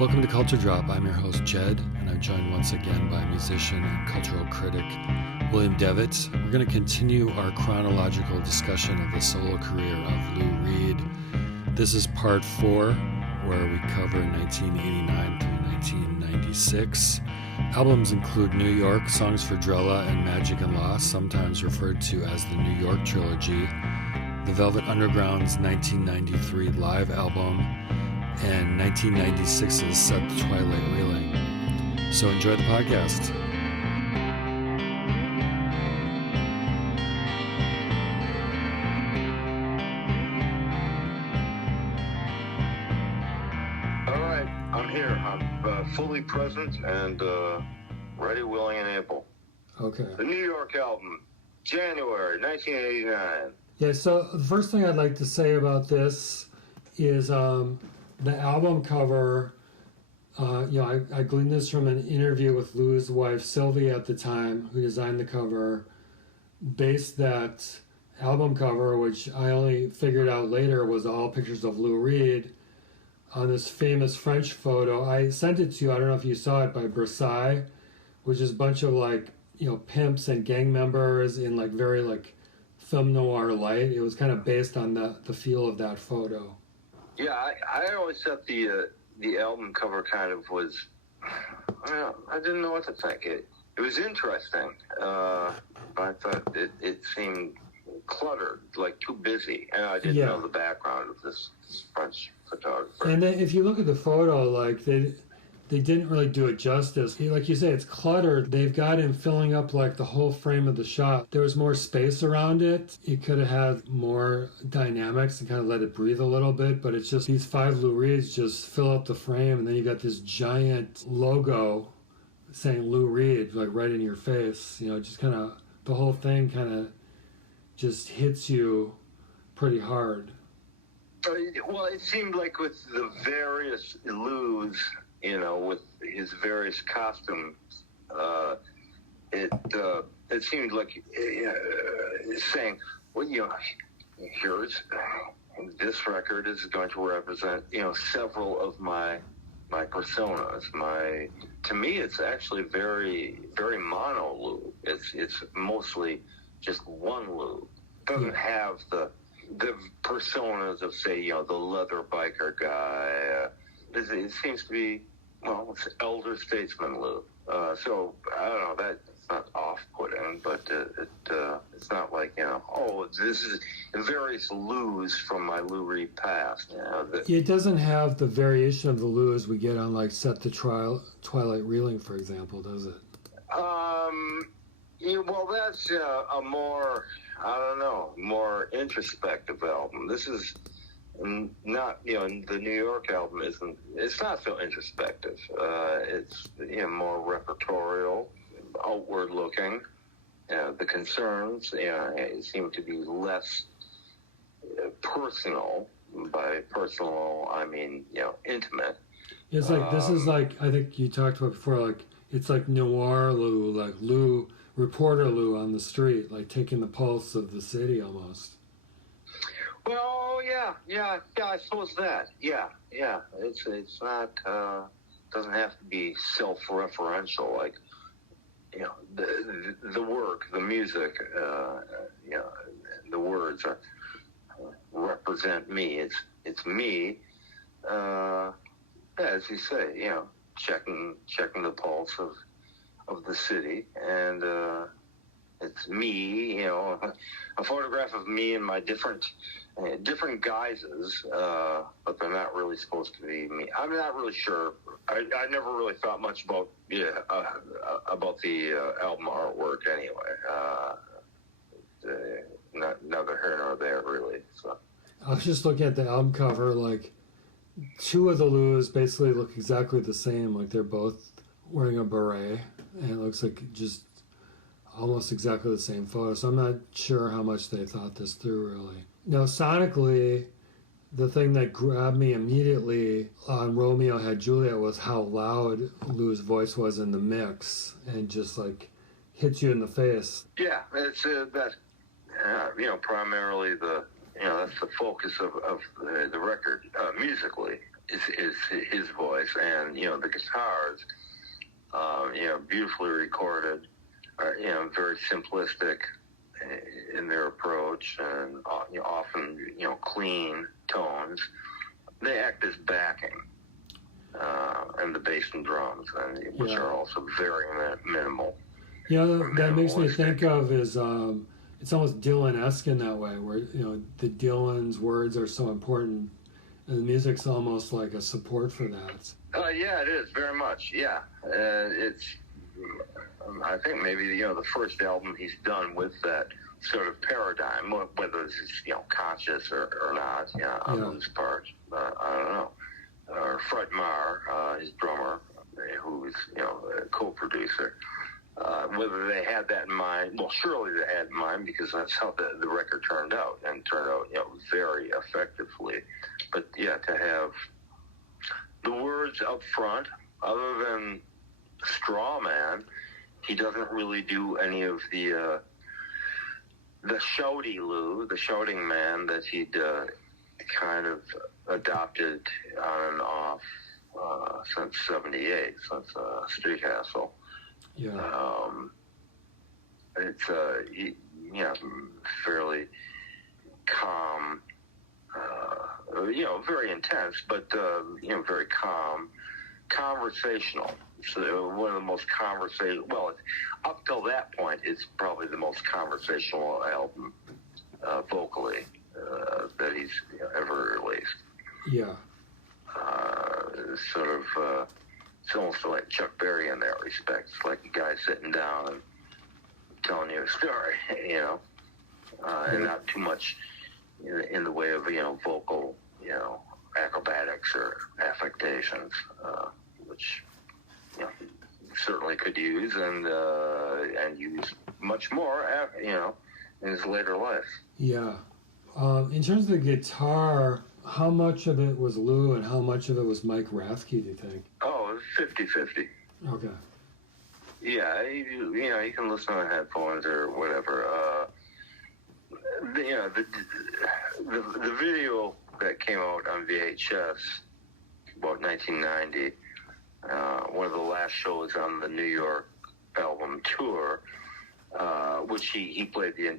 Welcome to Culture Drop. I'm your host, Jed, and I'm joined once again by musician and cultural critic William Devitt. We're going to continue our chronological discussion of the solo career of Lou Reed. This is part 4, where we cover 1989 through 1996. Albums include New York, Songs for Drella, and Magic and Lost, sometimes referred to as the New York Trilogy, the Velvet Underground's 1993 live album, and 1996's Set the Twilight Reeling. So enjoy the podcast. All right, I'm here. I'm fully present and ready, willing, and able. Okay. The New York album, January 1989. Yeah, so the first thing I'd like to say about this is the album cover. I gleaned this from an interview with Lou's wife Sylvie at the time, who designed the cover, based that album cover, which I only figured out later was all pictures of Lou Reed, on this famous French photo. I sent it to you, I don't know if you saw it, by Versailles, which is a bunch of pimps and gang members in very film noir light. It was kind of based on the feel of that photo. Yeah, I always thought the album cover kind of was, I didn't know what to think. It was interesting. I thought it seemed cluttered, too busy. And I didn't know the background of this French photographer. And then if you look at the photo, they didn't really do it justice. Like you say, it's cluttered. They've got him filling up the whole frame of the shot. There was more space around it. It could have had more dynamics and kind of let it breathe a little bit, but it's just these 5 Lou Reeds just fill up the frame, and then you got this giant logo saying Lou Reed right in your face. Just kind of the whole thing kind of just hits you pretty hard. Well, it seemed like with the various Lou's, with his various costumes, it seemed like saying, well, here's this record is going to represent, several of my personas. To me, it's actually very, very mono Lou. It's mostly just one Lou. It doesn't have the personas of, say, the leather biker guy. It seems to be, it's elder statesman Lou. So, I don't know, that's not off-putting, but it's not this is various Lou's from my Lou Reed past. It doesn't have the variation of the Lou's we get on, Set the Twilight Reeling, for example, does it? That's a more, more introspective album. This is not, the New York album it's not so introspective. It's, more repertorial, outward looking. The concerns, seem to be less personal. By personal, I mean, intimate. It's this is I think you talked about before, it's noir Lou, Lou, reporter Lou on the street, taking the pulse of the city almost. Well, yeah, I suppose that. Yeah. It's not, doesn't have to be self-referential, the work, the music, the words represent me. It's me, as you say, checking the pulse of the city, and it's me, a photograph of me in my different guises, but they're not really supposed to be me. I'm not really sure. I never really thought much about the album artwork anyway. Neither here nor there, really. So. I was just looking at the album cover, 2 of the Lou's basically look exactly the same. They're both wearing a beret, and it looks like just almost exactly the same photo. So I'm not sure how much they thought this through, really. Now, sonically, the thing that grabbed me immediately on Romeo Had Juliet was how loud Lou's voice was in the mix, and just hits you in the face. Yeah, it's that. Primarily that's the focus of the record musically. is his voice, and the guitars, beautifully recorded, very simplistic in their approach, and often clean tones. They act as backing, and the bass and drums, which are also very minimal. That makes me think of is it's almost Dylan-esque in that way, where the Dylan's words are so important, and the music's almost like a support for that. Yeah, it is very much. Yeah, it's. I think maybe the first album he's done with that sort of paradigm, whether it's conscious or not, on his part. I don't know. Or Fred Marr, his drummer, who is a co-producer. Whether they had that in mind, well, surely they had in mind, because that's how the record turned out, and turned out very effectively. But yeah, to have the words up front, other than Straw Man, he doesn't really do any of the shouty Lou, the shouting man that he'd kind of adopted on and off since '78, since Street Hassle. Yeah. It's fairly calm, very intense, but very calm, conversational. So one of the most conversational. Well, up till that point, it's probably the most conversational album vocally that he's ever released. Yeah. Sort of. It's almost like Chuck Berry in that respect. It's like a guy sitting down and telling you a story, and not too much in the way of vocal, acrobatics or affectations, which certainly could use and use much more, in his later life. Yeah. In terms of the guitar, how much of it was Lou and how much of it was Mike Rathke, do you think? Oh, 50-50. Okay. Yeah, you can listen on headphones or whatever. The video that came out on VHS about 1990, one of the last shows on the New York album tour, which he played the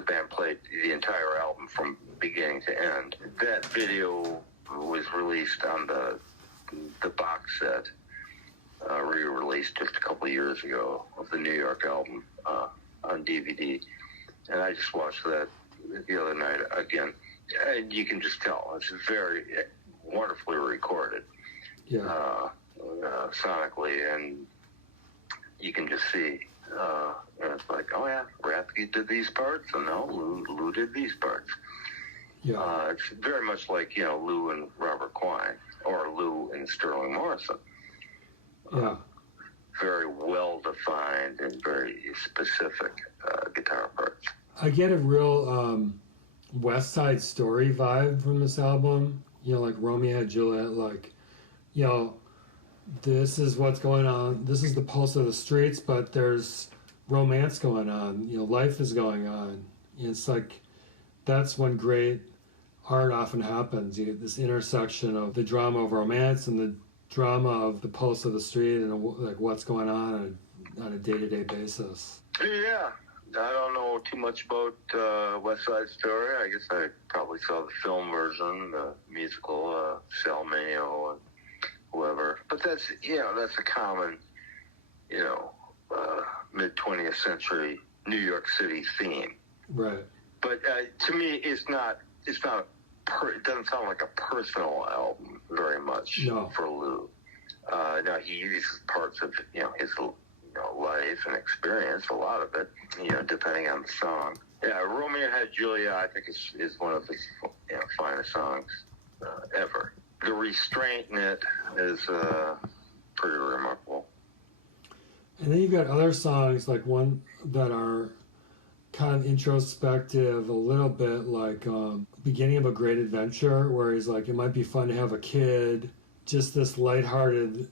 band played the entire album from beginning to end. That video was released on the box set, re-released just a couple of years ago, of the New York album on DVD, and I just watched that the other night again, and you can just tell it's very wonderfully recorded, sonically, and you can just see. And it's like, oh yeah, Rathke did these parts, and no, Lou did these parts. Yeah. It's very much like Lou and Robert Quine, or Lou and Sterling Morrison. Yeah. Very well defined and very specific guitar parts. I get a real West Side Story vibe from this album. Like Romeo and Juliet, like, this is what's going on. This is the pulse of the streets, but there's romance going on. Life is going on. It's like, that's when great art often happens. You get this intersection of the drama of romance and the drama of the pulse of the street, and like what's going on a day-to-day basis. Yeah, I don't know too much about West Side Story. I guess I probably saw the film version, the musical, Sal Mayo and whoever. But that's a common, mid-20th century New York City theme. Right. But to me, it doesn't sound like a personal album very much for Lou. Now he uses parts of his life and experience, a lot of it, depending on the song. Yeah, Romeo Had Julia, I think is one of his finest songs ever. The restraint in it is pretty remarkable. And then you've got other songs, like one that are kind of introspective, a little bit like Beginning of a Great Adventure, where he's like, it might be fun to have a kid. Just this lighthearted,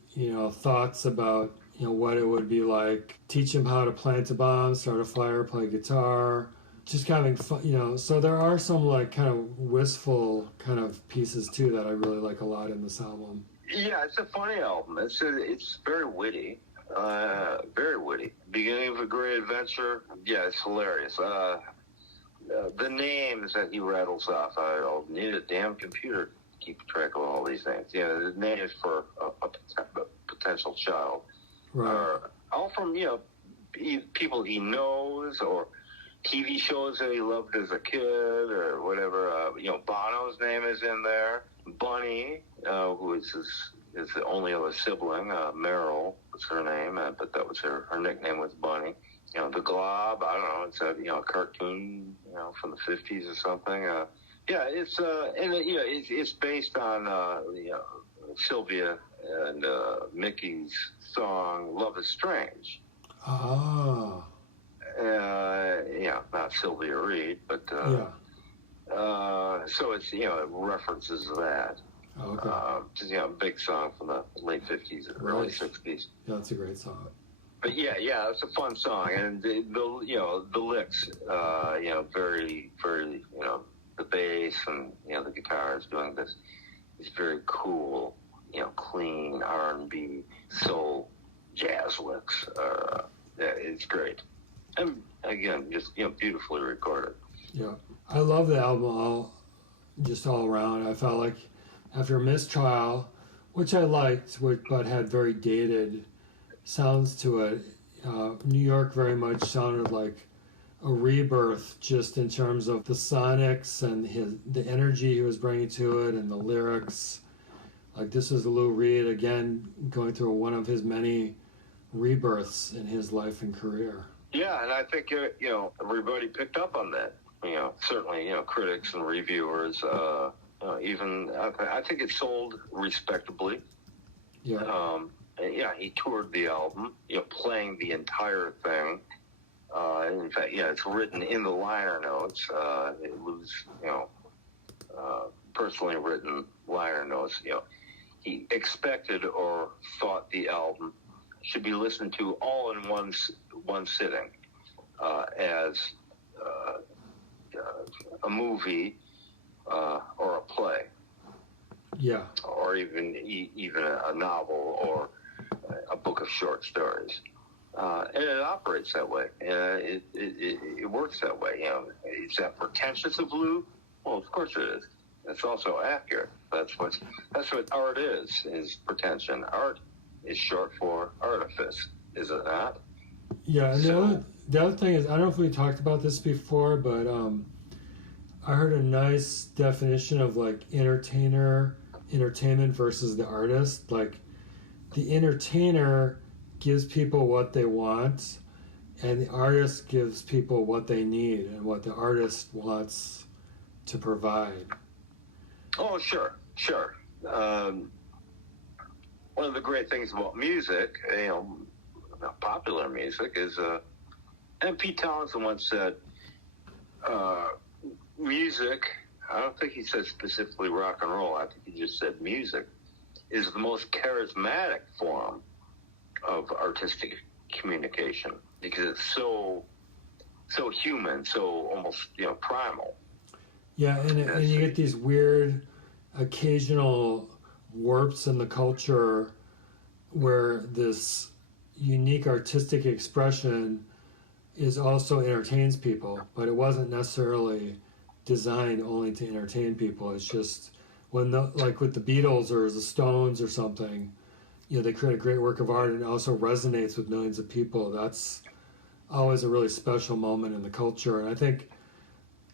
thoughts about, what it would be like. Teach him how to plant a bomb, start a fire, play guitar. just having fun, so there are some like kind of wistful kind of pieces too that I really like a lot in this album. Yeah, it's a funny album. It's very witty. Very witty. Beginning of a Great Adventure. Yeah, it's hilarious. The names that he rattles off, I'll need a damn computer to keep track of all these names. Yeah, the names for a potential child are all from, people he knows or TV shows that he loved as a kid or whatever. Bono's name is in there. Bunny, who is the only other sibling, Meryl was her name, but that was her nickname was Bunny. The Glob, I don't know, it's a cartoon, from the 50s or something. It's based on Sylvia and Mickey's song "Love Is Strange." Ah. Not Sylvia Reed, but so it's it references that. Okay. Just a big song from the late 50s, early 60s. Yeah, that's a great song. But yeah, it's a fun song, and the licks, very, very, the bass and the guitars doing this is very cool, clean R&B, soul, jazz licks. It's great, and again, just beautifully recorded. Yeah, I love the album all around. I felt like after Mistrial, which I liked, but had very dated sounds to it, New York very much sounded like a rebirth, just in terms of the sonics and the energy he was bringing to it and the lyrics. Like, this is Lou Reed again going through one of his many rebirths in his life and career. Yeah, and I think everybody picked up on that. Certainly critics and reviewers. Even I think it sold respectably. Yeah. He toured the album, playing the entire thing. In fact, it's written in the liner notes. It was, personally written liner notes. He expected or thought the album should be listened to all in one sitting, as a movie or a play. Yeah. Or even a novel or a book of short stories. And it operates that way. It works that way. Is that pretentious of Lou? Well, of course it is. It's also accurate. That's what art is pretension. Art is short for artifice, is it not? Yeah, and the other thing is, I don't know if we talked about this before, but I heard a nice definition of like entertainment versus the artist. Like, the entertainer gives people what they want, and the artist gives people what they need and what the artist wants to provide. Oh, sure. One of the great things about music, popular music, is, and Pete Townsend once said, music, I don't think he said specifically rock and roll, I think he just said music, is the most charismatic form of artistic communication, because it's so human, so almost primal. Yeah, and you get these weird occasional warps in the culture where this unique artistic expression is also entertains people, but it wasn't necessarily designed only to entertain people. It's just like with the Beatles or the Stones or something, they create a great work of art and it also resonates with millions of people. That's always a really special moment in the culture. And I think,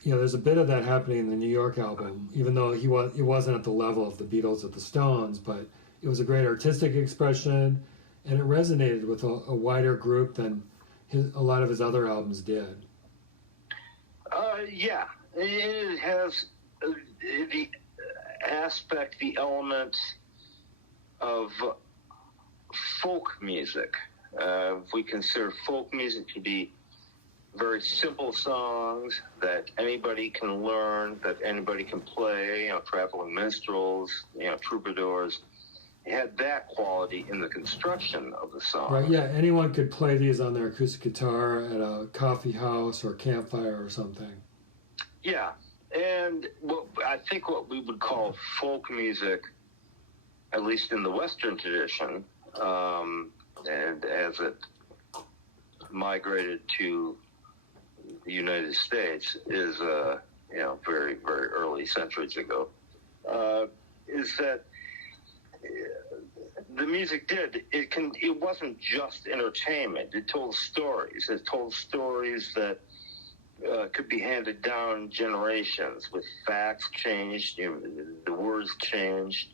there's a bit of that happening in the New York album, even though it wasn't at the level of the Beatles or the Stones, but it was a great artistic expression and it resonated with a wider group than a lot of his other albums did. Yeah, it has the aspect, the element of folk music. If we consider folk music to be very simple songs that anybody can learn, that anybody can play, traveling minstrels, troubadours, had that quality in the construction of the song. Right, yeah, anyone could play these on their acoustic guitar at a coffee house or campfire or something. Yeah, and I think what we would call folk music, at least in the Western tradition, and as it migrated to the United States, is very, very early centuries ago, is that the music it wasn't just entertainment. It told stories. It told stories that could be handed down generations with facts changed, the words changed,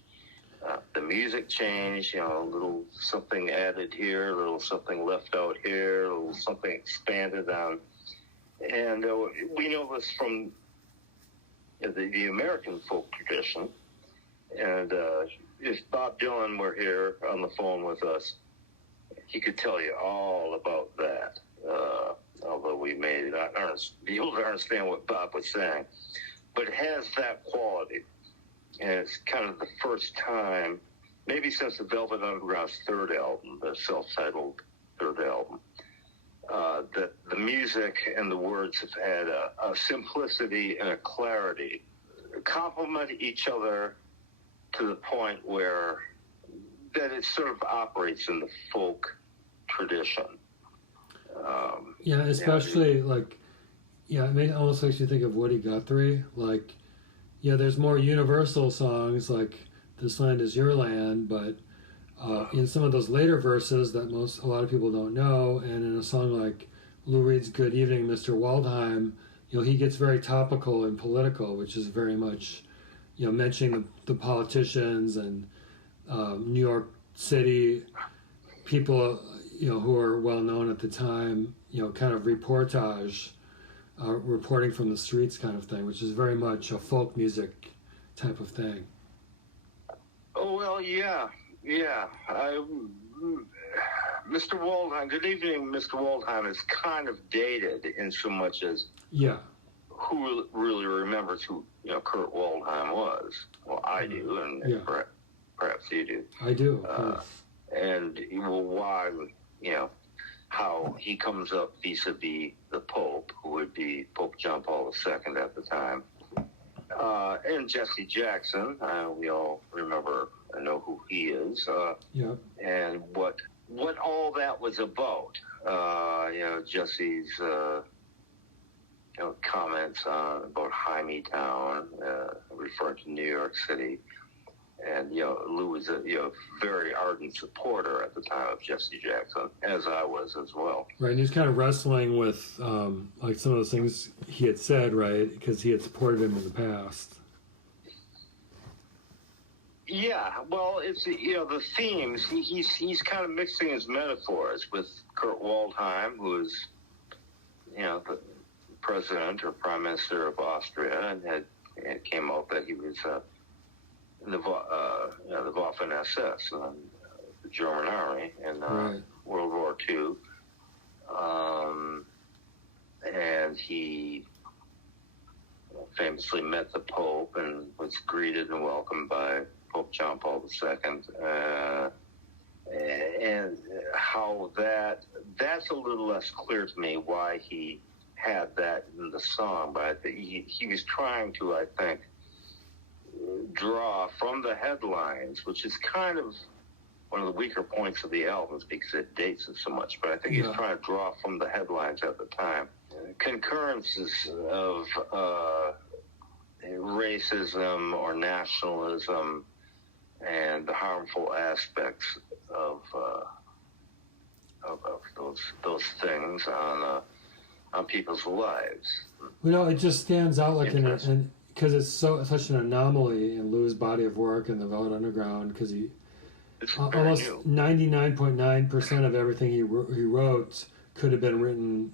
the music changed, a little something added here, a little something left out here, a little something expanded on. And we know this from the American folk tradition. And if Bob Dylan were here on the phone with us, he could tell you all about that. Although we may not be able to understand what Bob was saying. But it has that quality. And it's kind of the first time, maybe since the Velvet Underground's third album, the self-titled third album, that the music and the words have had a simplicity and a clarity, complement each other to the point where that it sort of operates in the folk tradition. Especially it almost makes you think of Woody Guthrie. There's more universal songs like "This Land Is Your Land," but in some of those later verses that a lot of people don't know, and in a song like Lou Reed's "Good Evening, Mr. Waldheim," he gets very topical and political, which is very much mentioning the politicians and New York City people who are well known at the time, kind of reportage, reporting from the streets kind of thing, which is very much a folk music type of thing. Oh, well, yeah. Mr. Waldheim, Good Evening, Mr. Waldheim is kind of dated in so much as who really remembers who Kurt Waldheim was. Well, I do, and perhaps you do. I do. And why, how he comes up vis-a-vis the Pope, who would be Pope John Paul II at the time, and Jesse Jackson. We all remember and know who he is, and what all that was about. Jesse's comments about Hymietown, referring to New York City. And, Lou was a very ardent supporter at the time of Jesse Jackson, as I was as well. Right, and he was kind of wrestling with, some of those things he had said, right, because he had supported him in the past. Yeah, well, it's, the themes, he's kind of mixing his metaphors with Kurt Waldheim, who is, the president or prime minister of Austria, and it came out that he was the Waffen SS, the German army in World War II, and he famously met the Pope and was greeted and welcomed by Pope John Paul II, and how that's a little less clear to me why he had that in the song, but I think he was trying to, I think, draw from the headlines, which is kind of one of the weaker points of the albums because it dates it so much, but I think he's trying to draw from the headlines at the time. Concurrences of racism or nationalism and the harmful aspects of those things on people's lives. It just stands out like because it's such an anomaly in Lou's body of work in the Velvet Underground, because almost 99.9% of everything he wrote could have been written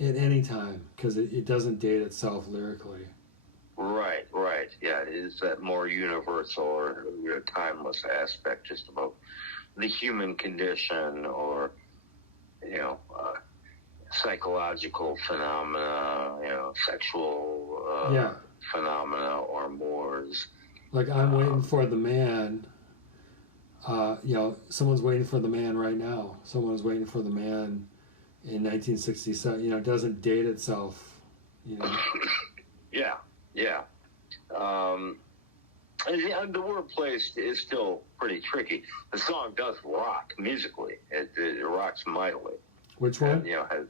at any time, because it doesn't date itself lyrically. Right. Yeah, it is that more universal or timeless aspect, just about the human condition or, psychological phenomena, sexual phenomena or mores. Like I'm waiting for the man. someone's waiting for the man right now. Someone's waiting for the man in 1967. It doesn't date itself. Yeah. And the wordplay is still pretty tricky. The song does rock musically. It rocks mightily. Which one? And, has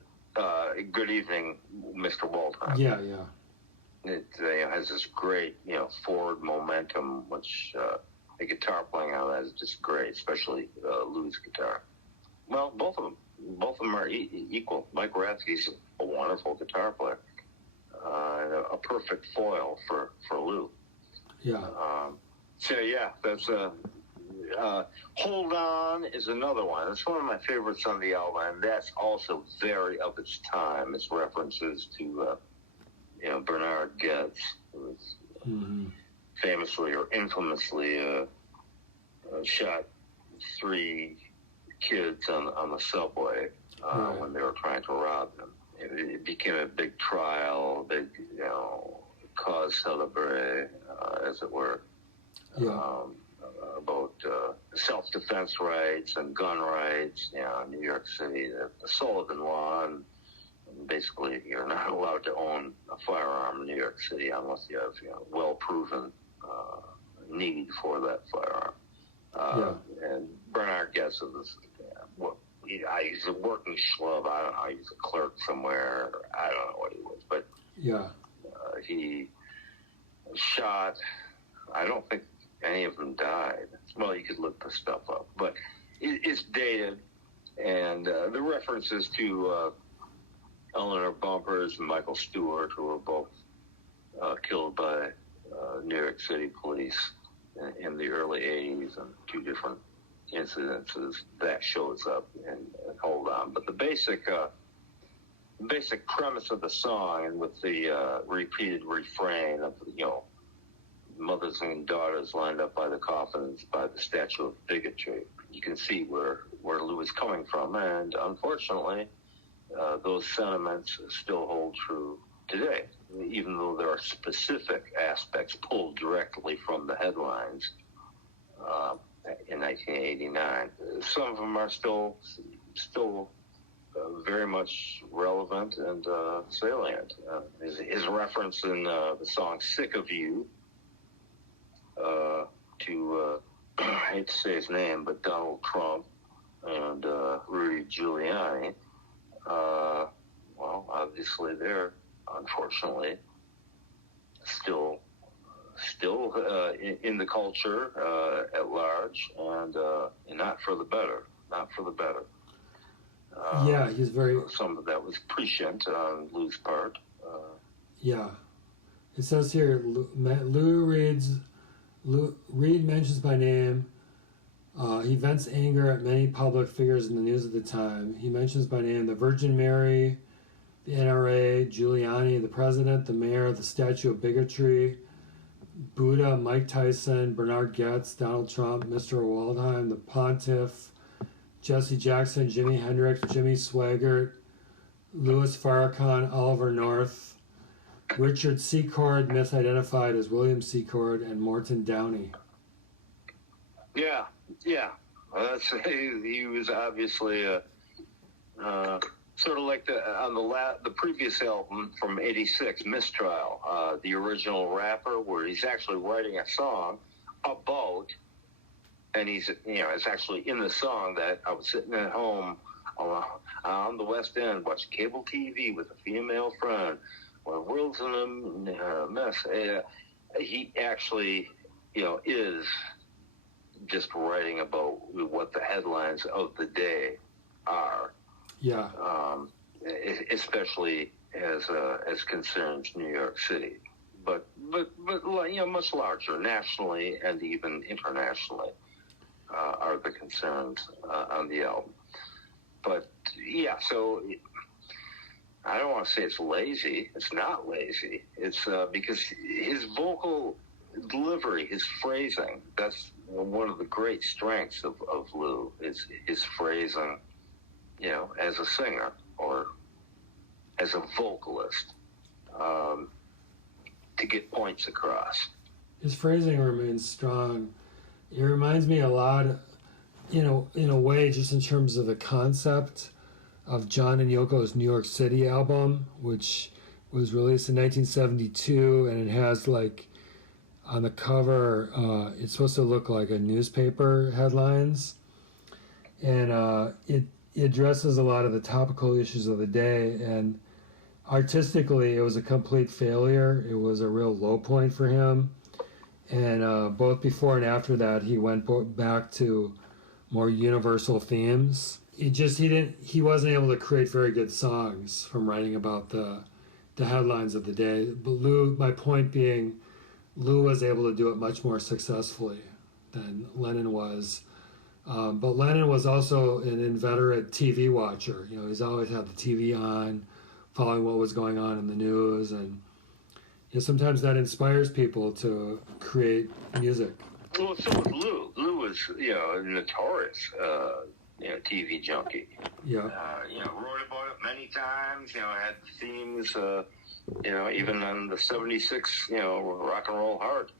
Good Evening, Mr. Waldheim. Yeah. It has this great, forward momentum, which the guitar playing on that is just great, especially Lou's guitar. Well, both of them are equal. Mike Rathke's a wonderful guitar player, and a perfect foil for Lou. Yeah. That's Hold On is another one. It's one of my favorites on the album, and that's also very of its time. It's references to, Bernard Goetz, who was famously or infamously shot 3 kids on the subway when they were trying to rob them. It became a big trial, a big, cause célèbre, as it were, about self-defense rights and gun rights. In New York City, the Sullivan Law, and basically you're not allowed to own a firearm in New York City unless you have well-proven need for that firearm. And Bernard Goetz was he's a working schlub. I don't know. He's a clerk somewhere. I don't know what he was, but he shot. I don't think any of them died. Well, you could look the stuff up, but it's dated, and the references to Eleanor Bumpurs and Michael Stewart, who were both killed by New York City police in the early 80s, and 2 different incidences that shows up and Hold On. But the basic premise of the song, and with the repeated refrain of mothers and daughters lined up by the coffins by the statue of bigotry, you can see where Lou is coming from, and unfortunately those sentiments still hold true today, even though there are specific aspects pulled directly from the headlines in 1989. Some of them are still very much relevant and salient. His reference in the song "Sick of You" to I hate to say his name, but Donald Trump and Rudy Giuliani. Well, obviously they're unfortunately still in the culture at large, and not for the better. Not for the better. He's very. Some of that was prescient on Lou's part. It says here, Reed mentions by name. He vents anger at many public figures in the news at the time. He mentions by name the Virgin Mary, the NRA, Giuliani, the president, the mayor, the statue of bigotry, Buddha, Mike Tyson, Bernard Goetz, Donald Trump, Mr. Waldheim, the Pontiff, Jesse Jackson, Jimi Hendrix, Jimmy Swaggart, Louis Farrakhan, Oliver North, Richard Secord, misidentified as William Secord, and Morton Downey. Yeah. He was obviously sort of like the previous album from '86, Mistrial, the original rapper, where he's actually writing a song about, and it's actually in the song that I was sitting at home on the West End watching cable TV with a female friend. Well, the world's in a mess. He actually, is just writing about what the headlines of the day are. Yeah. Especially as concerns New York City, but much larger nationally and even internationally are the concerns on the album. But so I don't want to say it's lazy. It's not lazy. It's because his vocal delivery, his phrasing, that's one of the great strengths of Lou, is his phrasing, as a singer or as a vocalist, to get points across. His phrasing remains strong. It reminds me a lot in a way, just in terms of the concept of John and Yoko's New York City album, which was released in 1972, and it has like on the cover, it's supposed to look like a newspaper headlines, and it addresses a lot of the topical issues of the day. And artistically, it was a complete failure. It was a real low point for him. And both before and after that, he went back to more universal themes. He wasn't able to create very good songs from writing about the headlines of the day. But my point being, Lou was able to do it much more successfully than Lennon was. But Lennon was also an inveterate TV watcher. He's always had the TV on, following what was going on in the news, and sometimes that inspires people to create music. Well, so was Lou. Lou was, a notorious, TV junkie. Yeah. Wrote about it many times. Had themes. Even on the '76, Rock and Roll Heart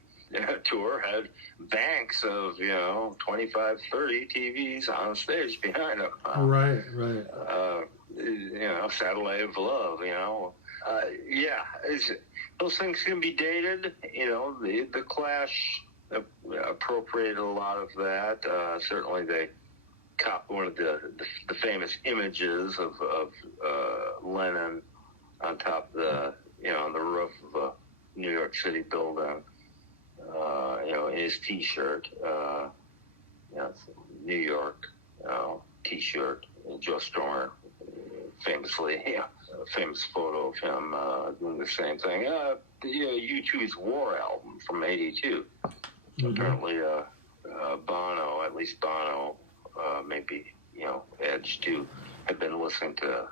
tour, had banks of 25, 30 TVs on stage behind him. Right. Satellite of Love. Those things can be dated. The Clash appropriated a lot of that. Certainly, they copied one of the famous images of Lennon on top of on the roof of a New York City building. In his T-shirt. New York T-shirt. Joe Stormer, famously, a famous photo of him doing the same thing. U2's War album from '82. Mm-hmm. Apparently, Bono, at least Bono, maybe Edge too, had been listening to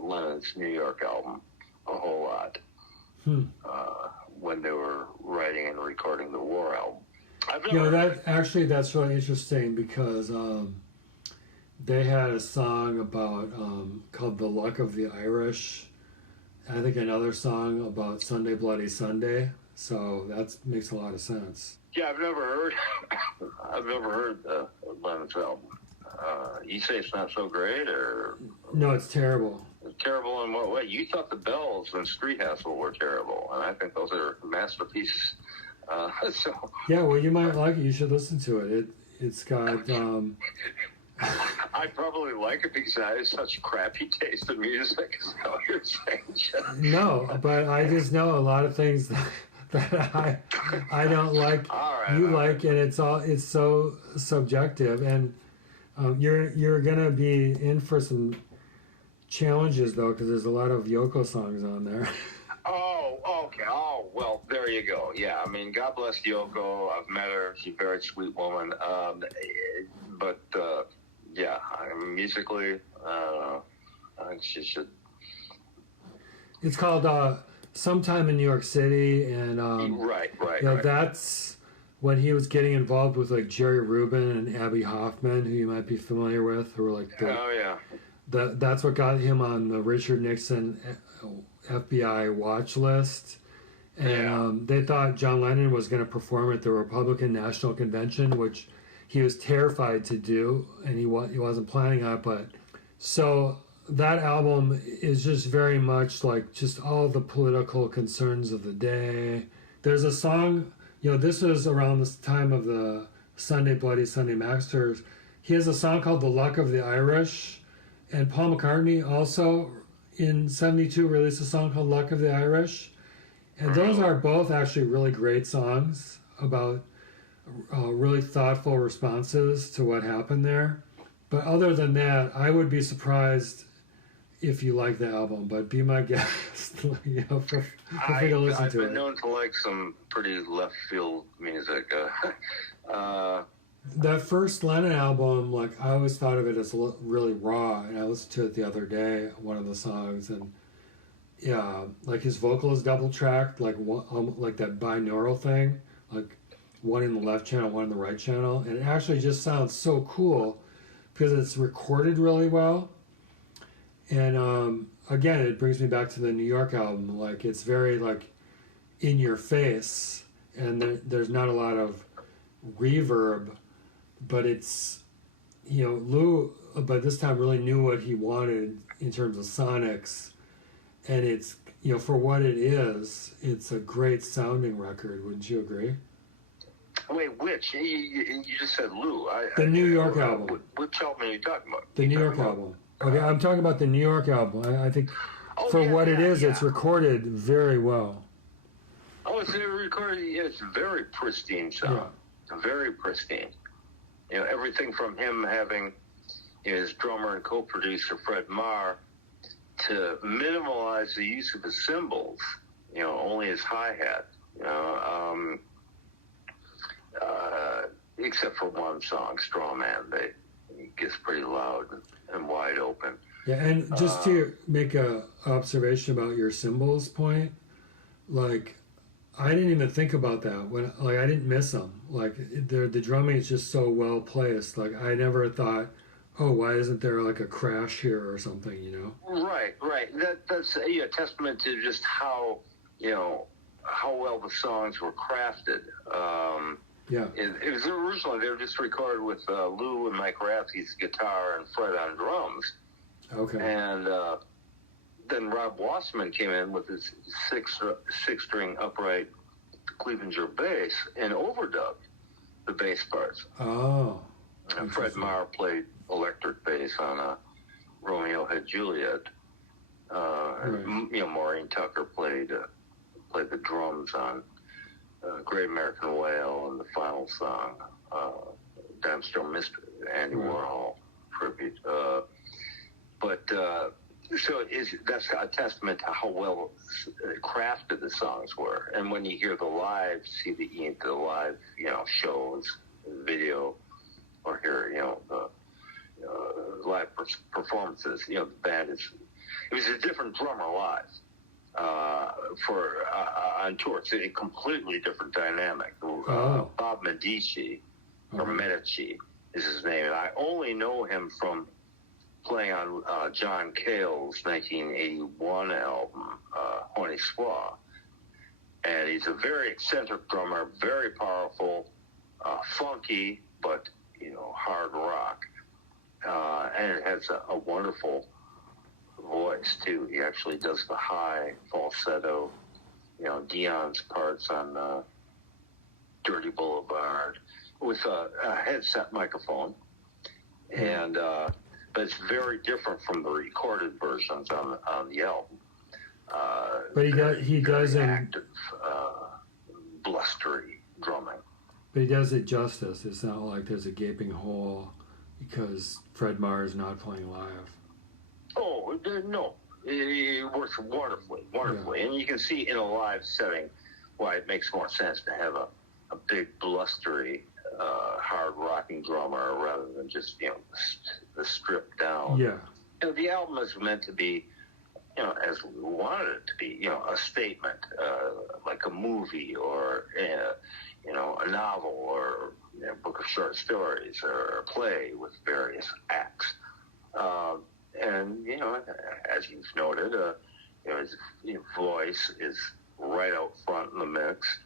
Lennon's New York album a whole lot when they were writing and recording the War album. That's really interesting because they had a song about called "The Luck of the Irish." I think another song about Sunday Bloody Sunday. So that makes a lot of sense. Yeah, I've never heard Lennon's album. You say it's not so great, or no? It's terrible. It's terrible in what way? You thought the Bells and Street Hustle were terrible, and I think those are masterpieces. Yeah, well, you might like it. You should listen to it. It's got. I probably like it because I have such crappy taste in music. Is that what you're saying? No, but I just know a lot of things that I don't like. Like, and it's so subjective, and you're gonna be in for some challenges though, because there's a lot of Yoko songs on there. Oh, okay. Oh, well, there you go. Yeah, I mean, God bless Yoko. I've met her. She's a very sweet woman. But musically, I think she should. It's called Sometime in New York City, and right. That's when he was getting involved with like Jerry Rubin and Abby Hoffman, who you might be familiar with, who were like that's what got him on the Richard Nixon FBI watch list. And they thought John Lennon was going to perform at the Republican National Convention, which he was terrified to do, and he wasn't planning on it. But so that album is just very much like just all the political concerns of the day. There's a song, this was around this time of the Sunday Bloody Sunday massacres. He has a song called "The Luck of the Irish," and Paul McCartney also in '72 released a song called "Luck of the Irish," and those are both actually really great songs about really thoughtful responses to what happened there. But other than that, I would be surprised if you like the album, but be my guest. Feel free to listen to it. I've been known to like some pretty left field music. That first Lennon album, like I always thought of it as really raw, and I listened to it the other day, one of the songs, and like his vocal is double tracked, like like that binaural thing, like one in the left channel, one in the right channel, and it actually just sounds so cool because it's recorded really well. And again, it brings me back to the New York album. Like it's very like in your face, and there's not a lot of reverb, but it's Lou, by this time, really knew what he wanted in terms of sonics, and it's, for what it is, it's a great sounding record. Wouldn't you agree? Wait, which? You just said Lou. The New York album. Which album are you talking about? The New York album. Okay, I'm talking about the New York album. I think it is, it's recorded very well. Oh, it's recorded. It's very pristine sound. Yeah. Very pristine. Everything from him having his drummer and co-producer Fred Marr to minimalize the use of the cymbals. Only his hi-hat. Except for one song, Straw Man, it gets pretty loud and wide open. Yeah, and just to make a observation about your cymbals point, like, I didn't even think about that when, like, I didn't miss them. Like, the drumming is just so well placed. Like, I never thought, oh, why isn't there like a crash here or something? Right. That's a testament to just how how well the songs were crafted. Yeah. It was originally, they were just recorded with Lou and Mike Rathke's guitar and Fred on drums. Okay. And then Rob Wasserman came in with his six-string upright Clevenger bass and overdubbed the bass parts. Oh. And Fred Marr played electric bass on Romeo Had Juliet. Right. Maureen Tucker played the drums on Great American Whale and the final song, Damn Still Mystery, Andy Warhol tribute. That's a testament to how well crafted the songs were. And when you hear the live, see the live, shows, video, or hear, the live performances, the band it was a different drummer live. On tour, it's a completely different dynamic. Bob Medici, or Medici, is his name, and I only know him from playing on John Cale's 1981 album, Horny Squaw. And he's a very eccentric drummer, very powerful, funky, but hard rock, and it has a wonderful voice too. He actually does the high falsetto, Dion's parts on Dirty Boulevard with a headset microphone, and but it's very different from the recorded versions on the album. But he does active, blustery drumming. But he does it justice. It's not like there's a gaping hole because Fred Marr is not playing live. Oh, no. It works wonderfully. Yeah. And you can see in a live setting why it makes more sense to have a big, blustery, hard-rocking drummer rather than just, the stripped down. Yeah. The album is meant to be, as we wanted it to be, a statement, like a movie or, a novel or a book of short stories or a play with various acts. And, as you've noted, his voice is right out front in the mix.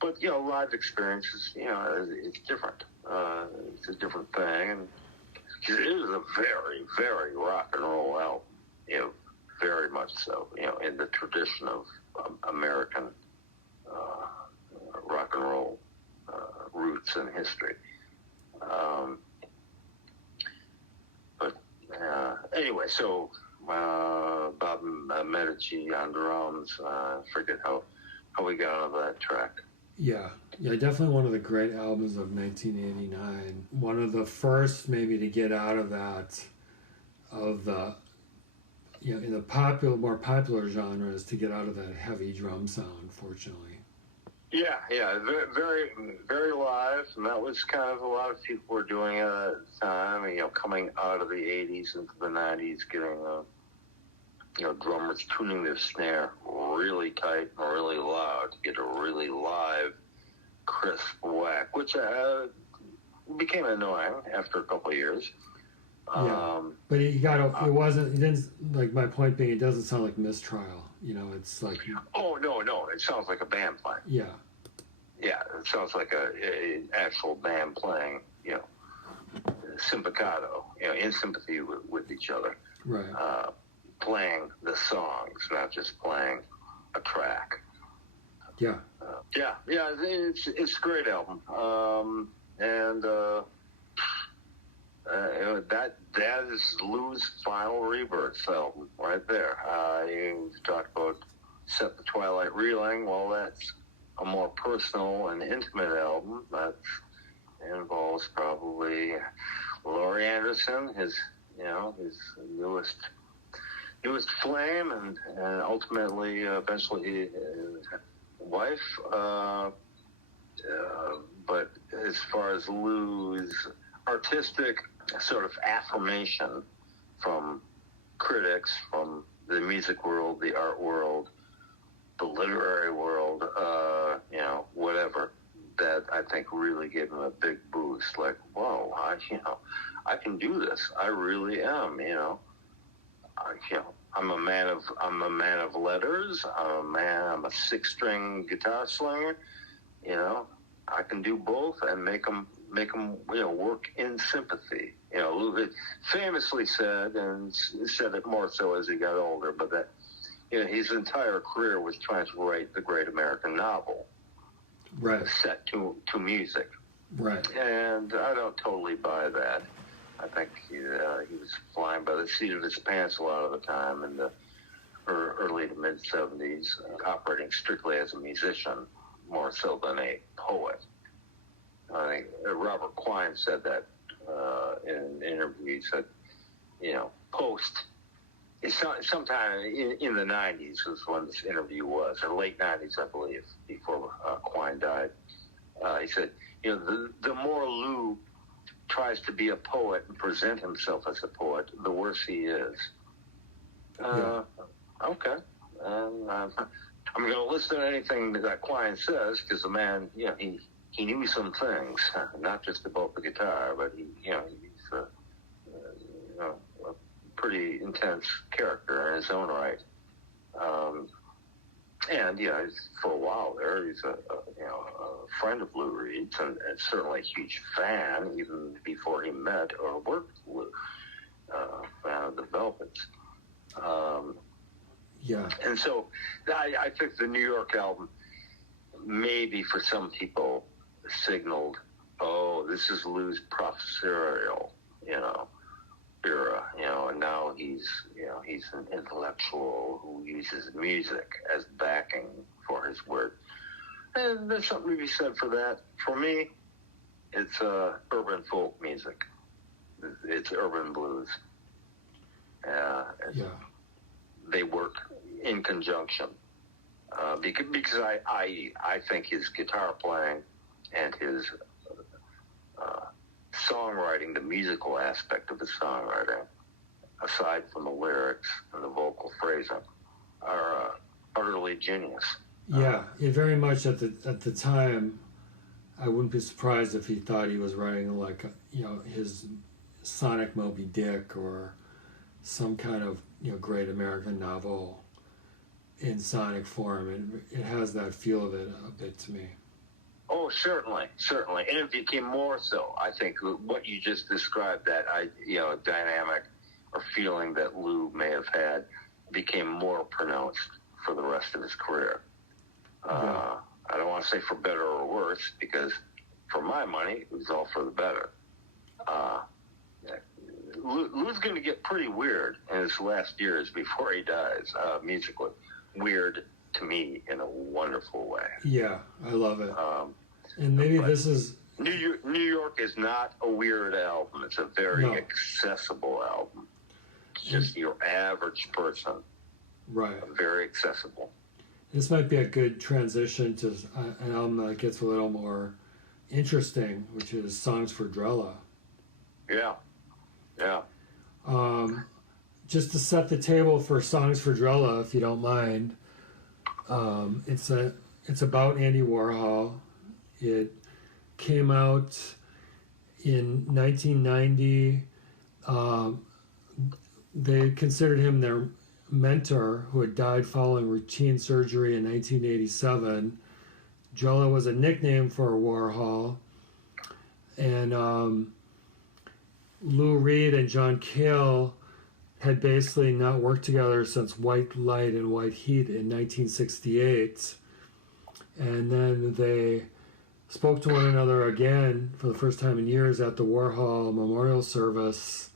But, live experiences, it's different. It's a different thing. And it is a very, very rock and roll album, very much so, in the tradition of American rock and roll roots and history. Anyway, so Bob Medici on drums. I forget how we got onto that track. Yeah, definitely one of the great albums of 1989. One of the first, maybe, to get out of that, of the, in the more popular genres, to get out of that heavy drum sound. Fortunately. Yeah, very, very live, and that was kind of a lot of people were doing it at the time. Coming out of the 80s into the 90s, getting drummers tuning their snare really tight and really loud to get a really live, crisp whack, which became annoying after a couple of years. But it didn't, like, my point being, it doesn't sound like Mistrial. It's like... Oh, no, it sounds like a band playing. Yeah. Yeah, it sounds like an actual band playing, sympacato, in sympathy with each other, Right. playing the songs, not just playing a track. Yeah. It's a great album, and that is Lou's final Rebirth album right there. You talked about Set the Twilight Reeling. Well, that's a more personal and intimate album that involves probably Laurie Anderson, his newest flame, and ultimately, eventually, his wife. But as far as Lou's artistic sort of affirmation from critics, from the music world, the art world, the literary world, whatever, that I think really gave him a big boost. Like, whoa, I can do this. I really am. I'm a man of letters. I'm a 6-string guitar slinger. I can do both and make them work in sympathy. Lou famously said, and said it more so as he got older, but that his entire career was trying to write the great American novel, Right. set to music. Right. And I don't totally buy that. I think he was flying by the seat of his pants a lot of the time in the early to mid 70s, operating strictly as a musician more so than a poet. I think Robert Quine said that in an interview. He said, post. Sometime in the 90s was when this interview was, or late 90s, I believe, before Quine died. He said, the more Lou tries to be a poet and present himself as a poet, the worse he is. Okay. And I'm going to listen to anything that Quine says, because the man, he knew some things, not just about the guitar, but he's a pretty intense character in his own right. And for a while there, he's a friend of Lou Reed's, and certainly a huge fan, even before he met or worked with Lou, fan of the Velvets. And so I think the New York album, maybe for some people, signaled, oh, this is Lou's professorial, era, and now he's an intellectual who uses music as backing for his work. And there's something to be said for that. For me, it's urban folk music. It's urban blues. They work in conjunction. Because I think his guitar playing and his songwriting, the musical aspect of his songwriting, aside from the lyrics and the vocal phrasing, are utterly genius. It very much at the time, I wouldn't be surprised if he thought he was writing like his Sonic Moby Dick or some kind of great American novel in sonic form. It has that feel of it a bit to me. Oh, certainly, and it became more so. I think what you just described, that dynamic or feeling that Lou may have had, became more pronounced for the rest of his career. I don't want to say for better or worse, because for my money, it was all for the better. Lou's going to get pretty weird in his last years before he dies, musically. Weird to me in a wonderful way. Yeah, I love it. And maybe this is... New York is not a weird album. It's a very accessible album. It's just your average person. Right. Very accessible. This might be a good transition to an album that gets a little more interesting, which is Songs for Drella. Yeah. Just to set the table for Songs for Drella, if you don't mind, it's about Andy Warhol. It came out in 1990. They considered him their mentor, who had died following routine surgery in 1987. Drella was a nickname for Warhol, and Lou Reed and John Cale had basically not worked together since White Light and White Heat in 1968. And then they spoke to one another again for the first time in years at the Warhol Memorial Service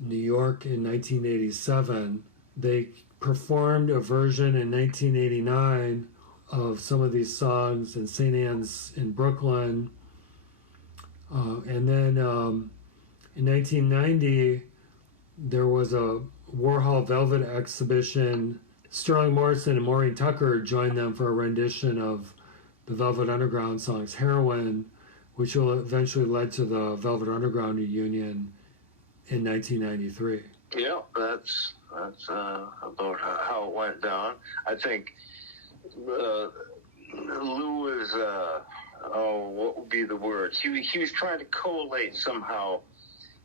in New York in 1987. They performed a version in 1989 of some of these songs in St. Anne's in Brooklyn. And then in 1990, there was a Warhol Velvet exhibition. Sterling Morrison and Maureen Tucker joined them for a rendition of the Velvet Underground songs Heroin, which will eventually led to the Velvet Underground reunion in 1993. Yeah, that's about how it went down. I think Lou is, what would be the word? He was trying to collate somehow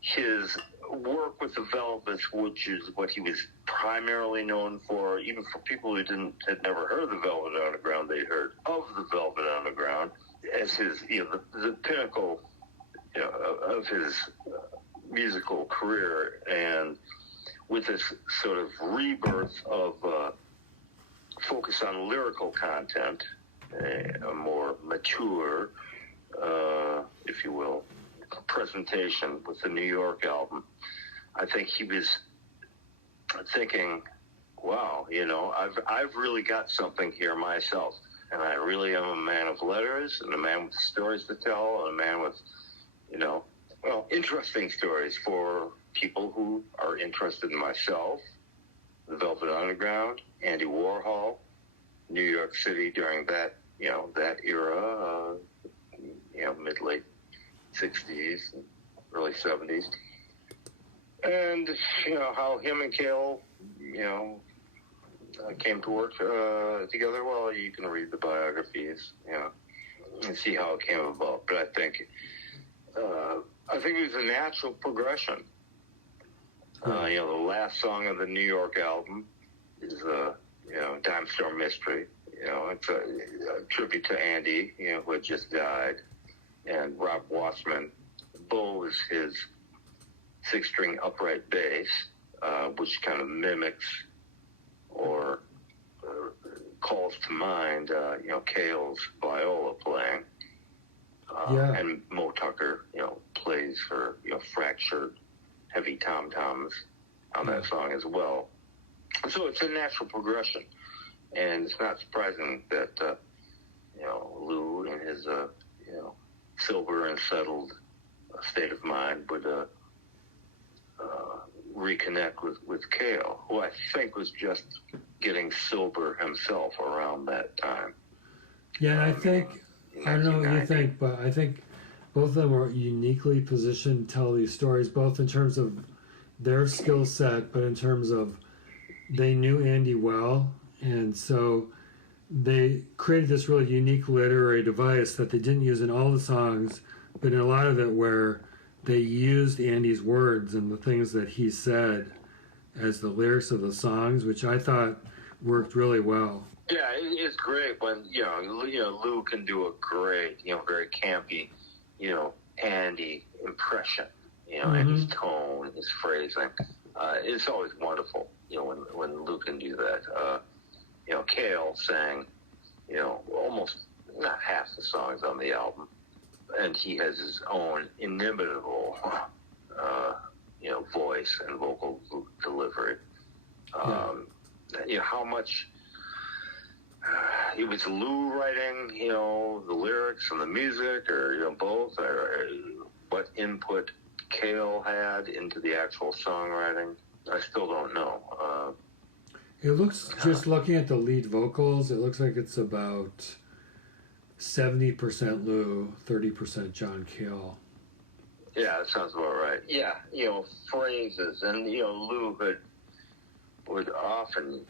his work with the Velvets, which is what he was primarily known for. Even for people who had never heard of the Velvet Underground, they heard of the Velvet Underground as his, the pinnacle, of his musical career, and with this sort of rebirth of focus on lyrical content, a more mature, if you will, presentation with the New York album. I think he was thinking, wow, I've really got something here myself, and I really am a man of letters and a man with stories to tell, and a man with, interesting stories for people who are interested in myself, the Velvet Underground, Andy Warhol, New York City during that, that era, mid-late 60s, early 70s. And, how him and Cale, came to work together. Well, you can read the biographies, and see how it came about. But I think it was a natural progression. The last song of the New York album is, Dime Store Mystery. It's a tribute to Andy, who had just died, and Rob Wassman. Bo is his six-string upright bass, which kind of mimics or calls to mind, Cale's viola playing. And Mo Tucker, plays her, fractured, heavy tom-toms on that song as well. So it's a natural progression. And it's not surprising that, Lou, in his, sober and settled state of mind, would reconnect with Cale, who I think was just getting sober himself around that time. Yeah, and I think, I don't know what you think, but I think both of them were uniquely positioned to tell these stories, both in terms of their skill set, but in terms of they knew Andy well, and so they created this really unique literary device that they didn't use in all the songs, but in a lot of it where they used Andy's words and the things that he said as the lyrics of the songs, which I thought worked really well. Yeah, it's great when, Lou can do a great, very campy, Andy impression, and his tone, his phrasing. It's always wonderful, when Lou can do that. Cale sang, almost not half the songs on the album, and he has his own inimitable, voice and vocal delivery. How much it was Lou writing, the lyrics and the music, or both, or what input Cale had into the actual songwriting, I still don't know. It looks, just looking at the lead vocals, it looks like it's about 70% Lou, 30% John Cale. Yeah, that sounds about right. Yeah, phrases, and Lou would often,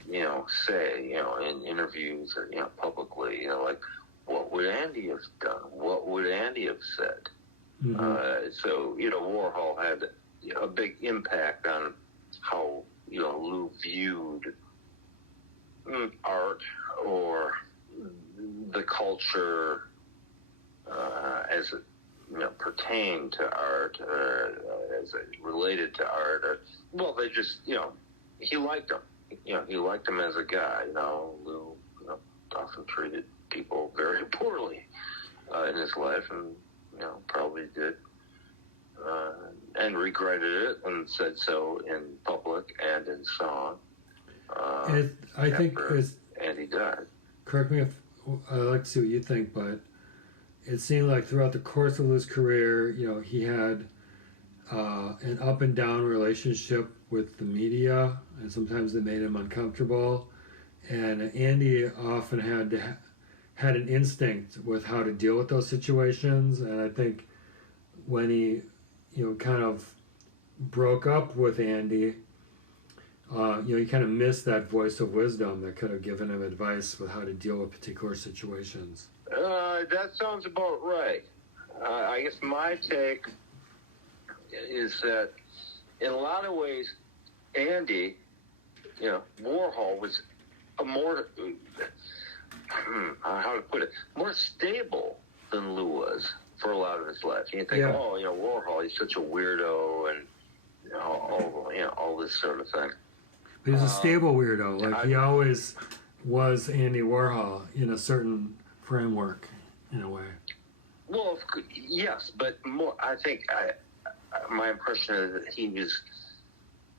say, in interviews or publicly, like, what would Andy have done? What would Andy have said? So Warhol had a big impact on how Lou viewed art or the culture as it pertain to art, as it related to art. Well, they just, he liked him. He liked him as a guy. Lou, often treated people very poorly in his life, and probably did, and regretted it, and said so in public and in song. I think Andy died. Correct me if I like to see what you think, but it seemed like throughout the course of his career, he had an up and down relationship with the media, and sometimes they made him uncomfortable. And Andy often had an instinct with how to deal with those situations. And I think when he, kind of broke up with Andy, he kind of missed that voice of wisdom that could have given him advice with how to deal with particular situations. That sounds about right. I guess my take is that in a lot of ways, Andy, Warhol was a more, how to put it, more stable than Lou was for a lot of his life. You think, Warhol, he's such a weirdo, and all this sort of thing. But he's a stable weirdo. He always was Andy Warhol in a certain framework, in a way. Well, yes, but more. I think my impression is that he was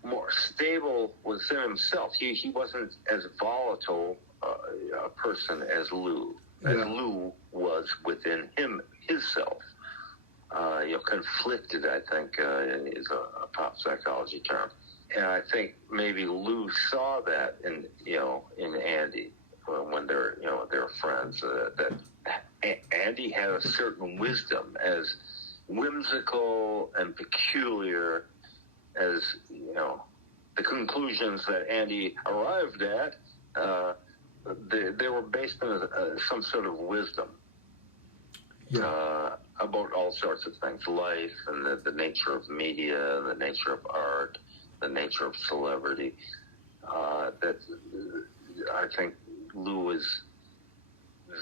more stable within himself. He wasn't as volatile a person as Lou. As Lou was within himself. Conflicted, I think, is a pop psychology term. And I think maybe Lou saw that in Andy when they're friends. That Andy had a certain wisdom, as whimsical and peculiar as the conclusions that Andy arrived at. They were based on some sort of wisdom about all sorts of things, life and the nature of media, and the nature of art, the nature of celebrity. That I think Lou was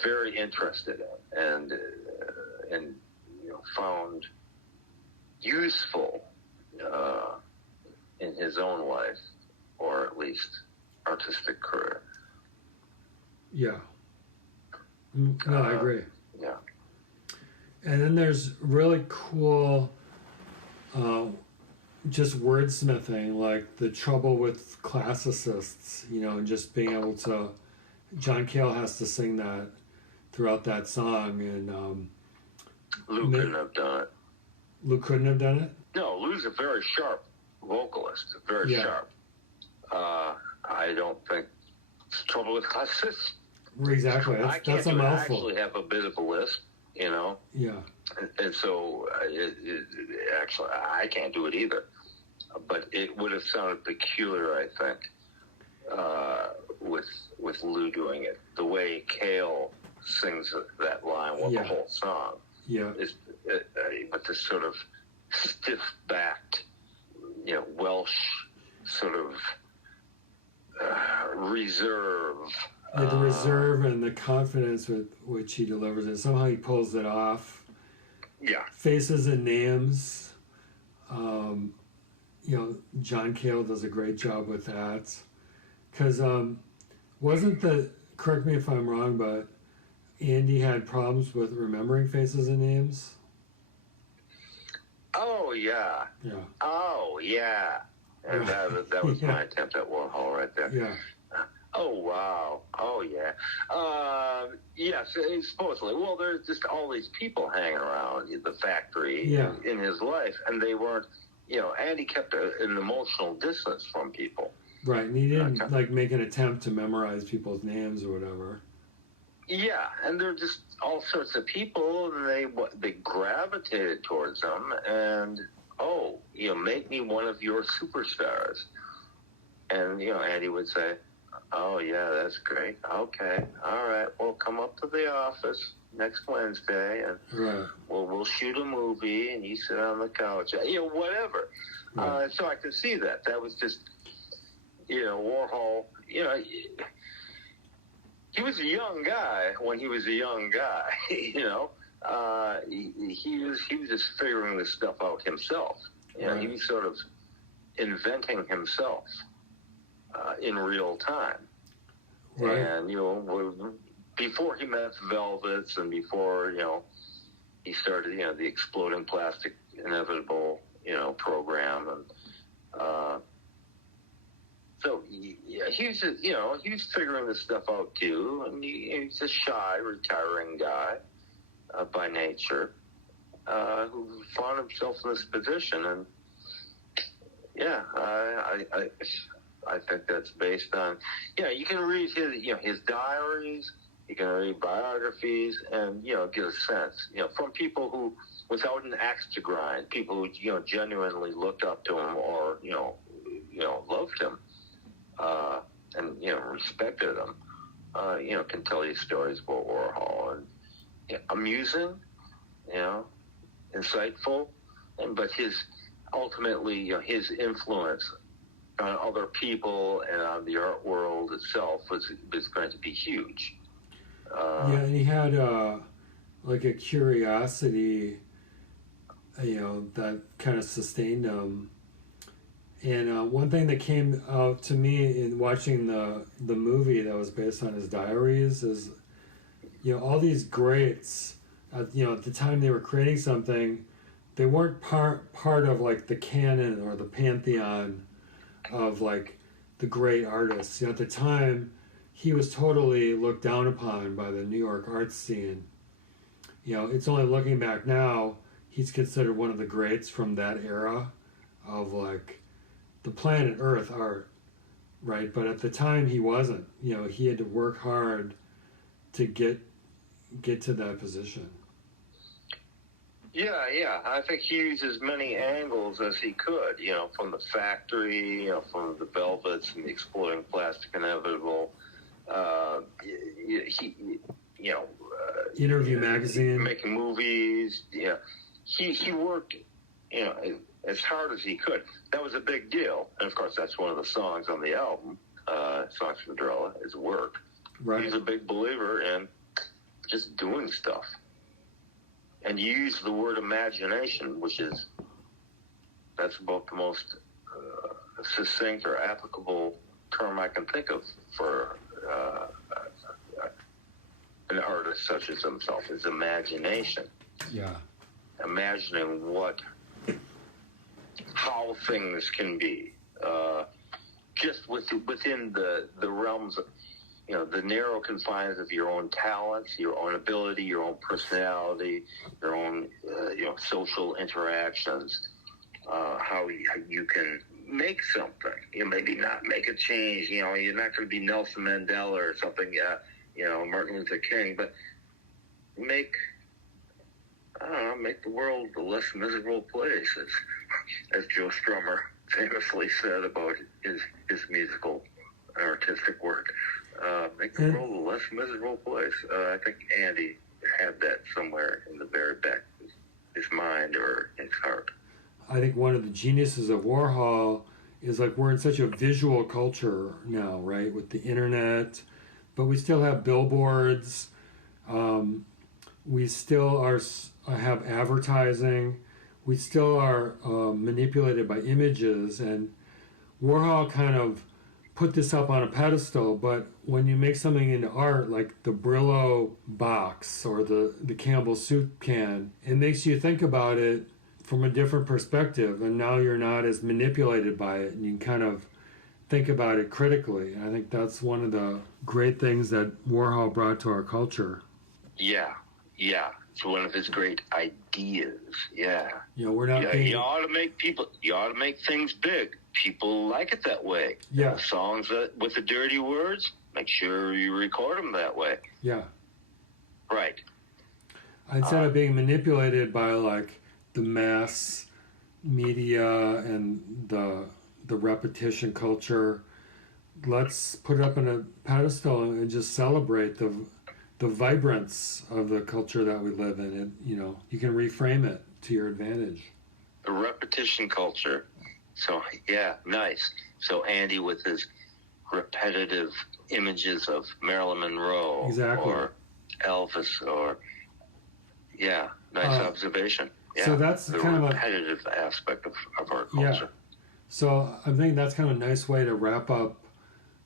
very interested in, and found useful in his own life, or at least artistic career. Yeah. No, I agree. Yeah. And then there's really cool just wordsmithing, like the trouble with classicists, and just being able to, John Cale has to sing that throughout that song, and Lou couldn't have done it. Lou couldn't have done it? No, Lou's a very sharp vocalist, very sharp. I don't think it's trouble with classicists. Exactly, that's a mouthful. I actually have a bit of a list, Yeah. And so actually, I can't do it either. But it would have sounded peculiar, I think, with Lou doing it. The way Cale sings that line, the whole song, is with this sort of stiff-backed, Welsh sort of reserve. The reserve and the confidence with which he delivers it. Somehow he pulls it off. Yeah. Faces and Names. John Cale does a great job with that. Because correct me if I'm wrong, but Andy had problems with remembering faces and names? Oh, yeah. Yeah. Oh, yeah. And that was my attempt at Warhol right there. Yeah. Oh, wow. Oh, yeah. Yes, supposedly. Well, there's just all these people hanging around the factory in his life, and they weren't, Andy kept an emotional distance from people. Right, and he didn't, make an attempt to memorize people's names or whatever. Yeah, and they're just all sorts of people, and they gravitated towards them, and, make me one of your superstars. And, Andy would say, oh, yeah, that's great. Okay. All right. Well, come up to the office next Wednesday, and we'll shoot a movie, and you sit on the couch. Whatever. Right. So I could see that. That was just, Warhol, he was a young guy when he was a young guy, he was just figuring this stuff out himself. You know, he was sort of inventing himself in real time. Right. And, you know, before he met Velvets and before, you know, he started, you know, the Exploding Plastic Inevitable, you know, program. And so, yeah, he's just, you know, he's figuring this stuff out too. And he's a shy, retiring guy by nature who found himself in this position. And, yeah, I think that's based on, you know, you can read his diaries, you can read biographies, and, you know, get a sense, you know, from people who, without an axe to grind, people who, you know, genuinely looked up to him or, you know, loved him, and, you know, respected him, you know, can tell you stories about Warhol. And, you know, amusing, you know, insightful, but ultimately, you know, his influence on other people and on the art world itself was going to be huge. Yeah, and he had like a curiosity, you know, that kind of sustained him. And one thing that came out to me in watching the movie that was based on his diaries is, you know, all these greats, you know, at the time they were creating something, they weren't part of like the canon or the pantheon of like the great artists. You know, at the time, he was totally looked down upon by the New York art scene. You know, it's only looking back now, he's considered one of the greats from that era of like the planet Earth art, right? But at the time, he wasn't. You know, he had to work hard to get to that position. Yeah. I think he used as many angles as he could, you know, from the factory, you know, from the Velvets and the Exploding Plastic Inevitable. You know, Interview magazine, making movies. Yeah, he worked, you know, as hard as he could. That was a big deal, and of course, that's one of the songs on the album. Songs from Drella is work. Right. He's a big believer in just doing stuff. And you use the word imagination, that's about the most succinct or applicable term I can think of for an artist such as himself, is imagination. Yeah. Imagining how things can be, just within the realms of, you know, the narrow confines of your own talents, your own ability, your own personality, your own, you know, social interactions, how you can make something. You know, maybe not make a change. You know, you're not going to be Nelson Mandela or something, you know, Martin Luther King, but make the world a less miserable place, as Joe Strummer famously said about his musical and artistic work. Make the world a less miserable place. I think Andy had that somewhere in the very back of his mind or his heart. I think one of the geniuses of Warhol is like we're in such a visual culture now, right, with the internet, but we still have billboards. We still have advertising. We still are manipulated by images, and Warhol kind of put this up on a pedestal, but when you make something into art, like the Brillo box or the Campbell soup can, it makes you think about it from a different perspective, and now you're not as manipulated by it, and you can kind of think about it critically. And I think that's one of the great things that Warhol brought to our culture. Yeah. It's one of his great ideas. Yeah. You know, we're not being... You ought to make things big. People like it that way. Yeah. Songs with the dirty words, make sure you record them that way. Yeah. Right. Instead of being manipulated by like the mass media and the repetition culture, let's put it up on a pedestal and just celebrate the vibrance of the culture that we live in. And, you know, you can reframe it to your advantage. The repetition culture. So, yeah, nice. So Andy with his repetitive images of Marilyn Monroe, exactly, or Elvis, or, Yeah, nice observation. Yeah, so that's the kind of a repetitive aspect of our culture. yeah. So I'm thinking that's kind of a nice way to wrap up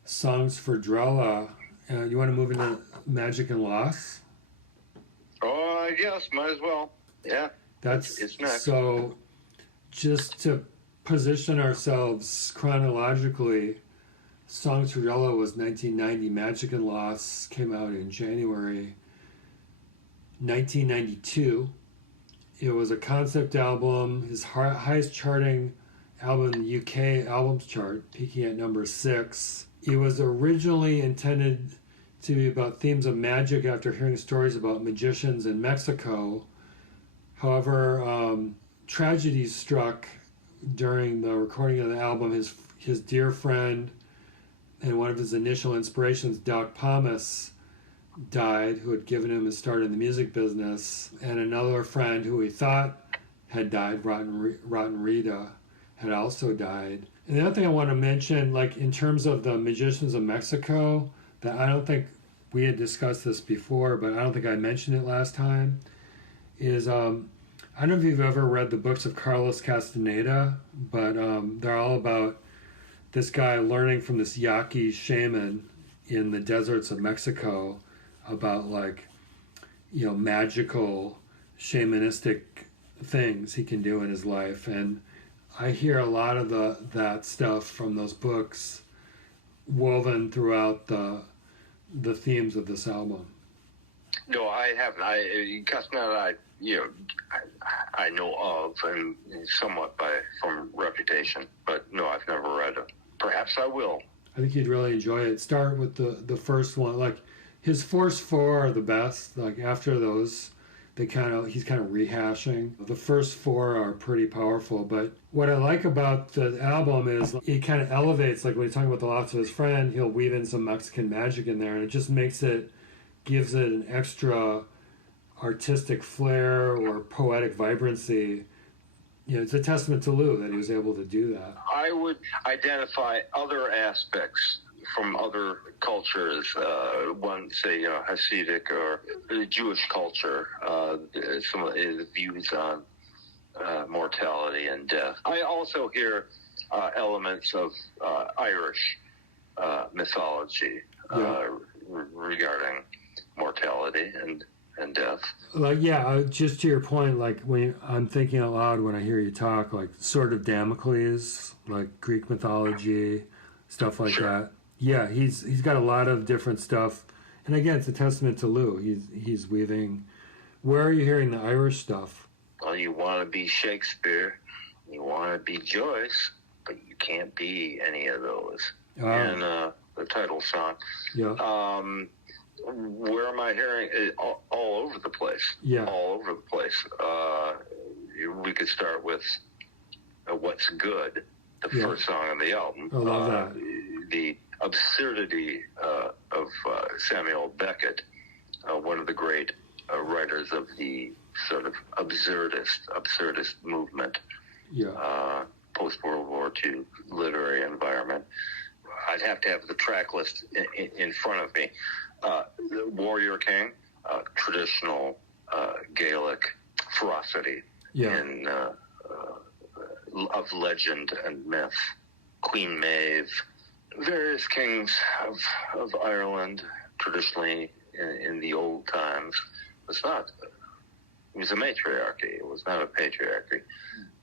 songs for Drella. You want to move into Magic and Loss? Oh, I guess might as well. Yeah, That's it's next. so. Just to position ourselves chronologically, Songs for Drella was 1990. Magic and Loss came out in January 1992. It was a concept album, his highest charting album in the UK albums chart, peaking at number 6. It was originally intended to be about themes of magic after hearing stories about magicians in Mexico. However, tragedy struck during the recording of the album. His dear friend and one of his initial inspirations, Doc Pomus, died, who had given him his start in the music business, and another friend who he thought had died, Rotten Rita, had also died. And the other thing I want to mention, like in terms of the magicians of Mexico, that I don't think we had discussed this before, but I don't think I mentioned it last time, is I don't know if you've ever read the books of Carlos Castaneda, but they're all about this guy learning from this Yaqui shaman in the deserts of Mexico about magical shamanistic things he can do in his life. And I hear a lot of that stuff from those books woven throughout the themes of this album. No, I haven't. Castaneda, I know of, and somewhat from reputation, but no, I've never read it. Perhaps I will. I think you'd really enjoy it. Start with the first one. Like his first 4 are the best. Like after those, he's kind of rehashing. The first 4 are pretty powerful. But what I like about the album is it kind of elevates. Like when he's talking about the loss of his friend, he'll weave in some Mexican magic in there, and it just gives it an extra artistic flair or poetic vibrancy. It's a testament to Lou that he was able to do that. I would identify other aspects from other cultures, one, say, Hasidic or Jewish culture, some of the views on mortality and death. I also hear elements of Irish mythology regarding mortality and death. Just to your point, like when I'm thinking out loud when I hear you talk, like Sword of Damocles, like Greek mythology, stuff like that. Yeah, he's got a lot of different stuff, and again, it's a testament to Lou. He's weaving. Where are you hearing the Irish stuff? Well, you want to be Shakespeare, you want to be Joyce, but you can't be any of those. And the title song. Yeah. Where am I hearing it? All over the place. Yeah. All over the place. We could start with What's Good, the first song on the album. I love that. The absurdity of Samuel Beckett, one of the great writers of the sort of absurdist movement. Yeah. Post-World War II literary environment. I'd have to have the track list in front of me. The Warrior King, traditional Gaelic ferocity of legend and myth. Queen Maeve, various kings of Ireland, traditionally in the old times. It was a matriarchy. It was not a patriarchy.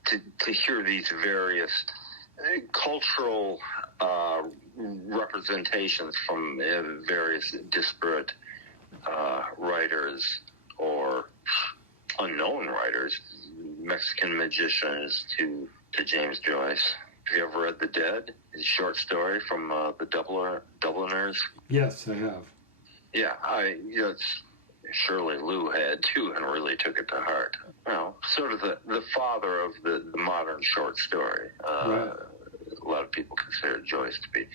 To hear these various cultural representations from various disparate writers or unknown writers, Mexican magicians to James Joyce. Have you ever read The Dead? His short story from the Dubliners? Yes, I have. Yeah, surely Lou had too, and really took it to heart. Well, sort of the father of the modern short story. Right. A lot of people consider Joyce to be.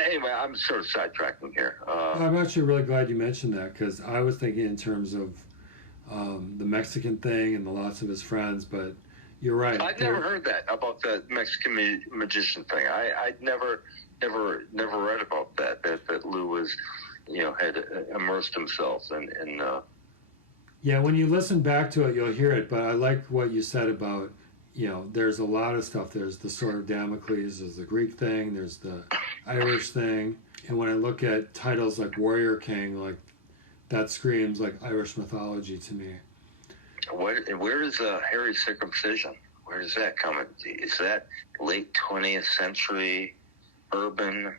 Anyway, I'm sort of sidetracking here. I'm actually really glad you mentioned that, because I was thinking in terms of the Mexican thing and the loss of his friends, but you're right. I'd never heard that about the Mexican magician thing. I'd never read about that Lou was, had immersed himself in Yeah, when you listen back to it, you'll hear it. But I like what you said about, there's a lot of stuff. There's the Sword of Damocles, there's the Greek thing, there's the Irish thing. And when I look at titles like Warrior King, like that screams like Irish mythology to me. Where is Harry Circumcision? Where does that come in? Is that late 20th century urban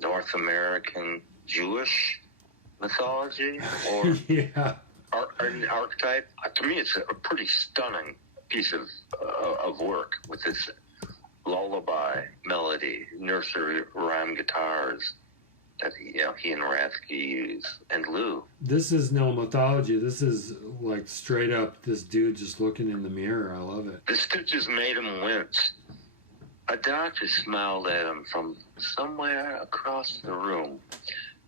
North American Jewish mythology? Or Yeah. an archetype? To me, it's a pretty stunning piece of work with this lullaby melody, nursery rhyme guitars that he and Rathke use, and Lou. This is no mythology. This is like straight up this dude just looking in the mirror. I love it. The stitches made him wince. A doctor smiled at him from somewhere across the room.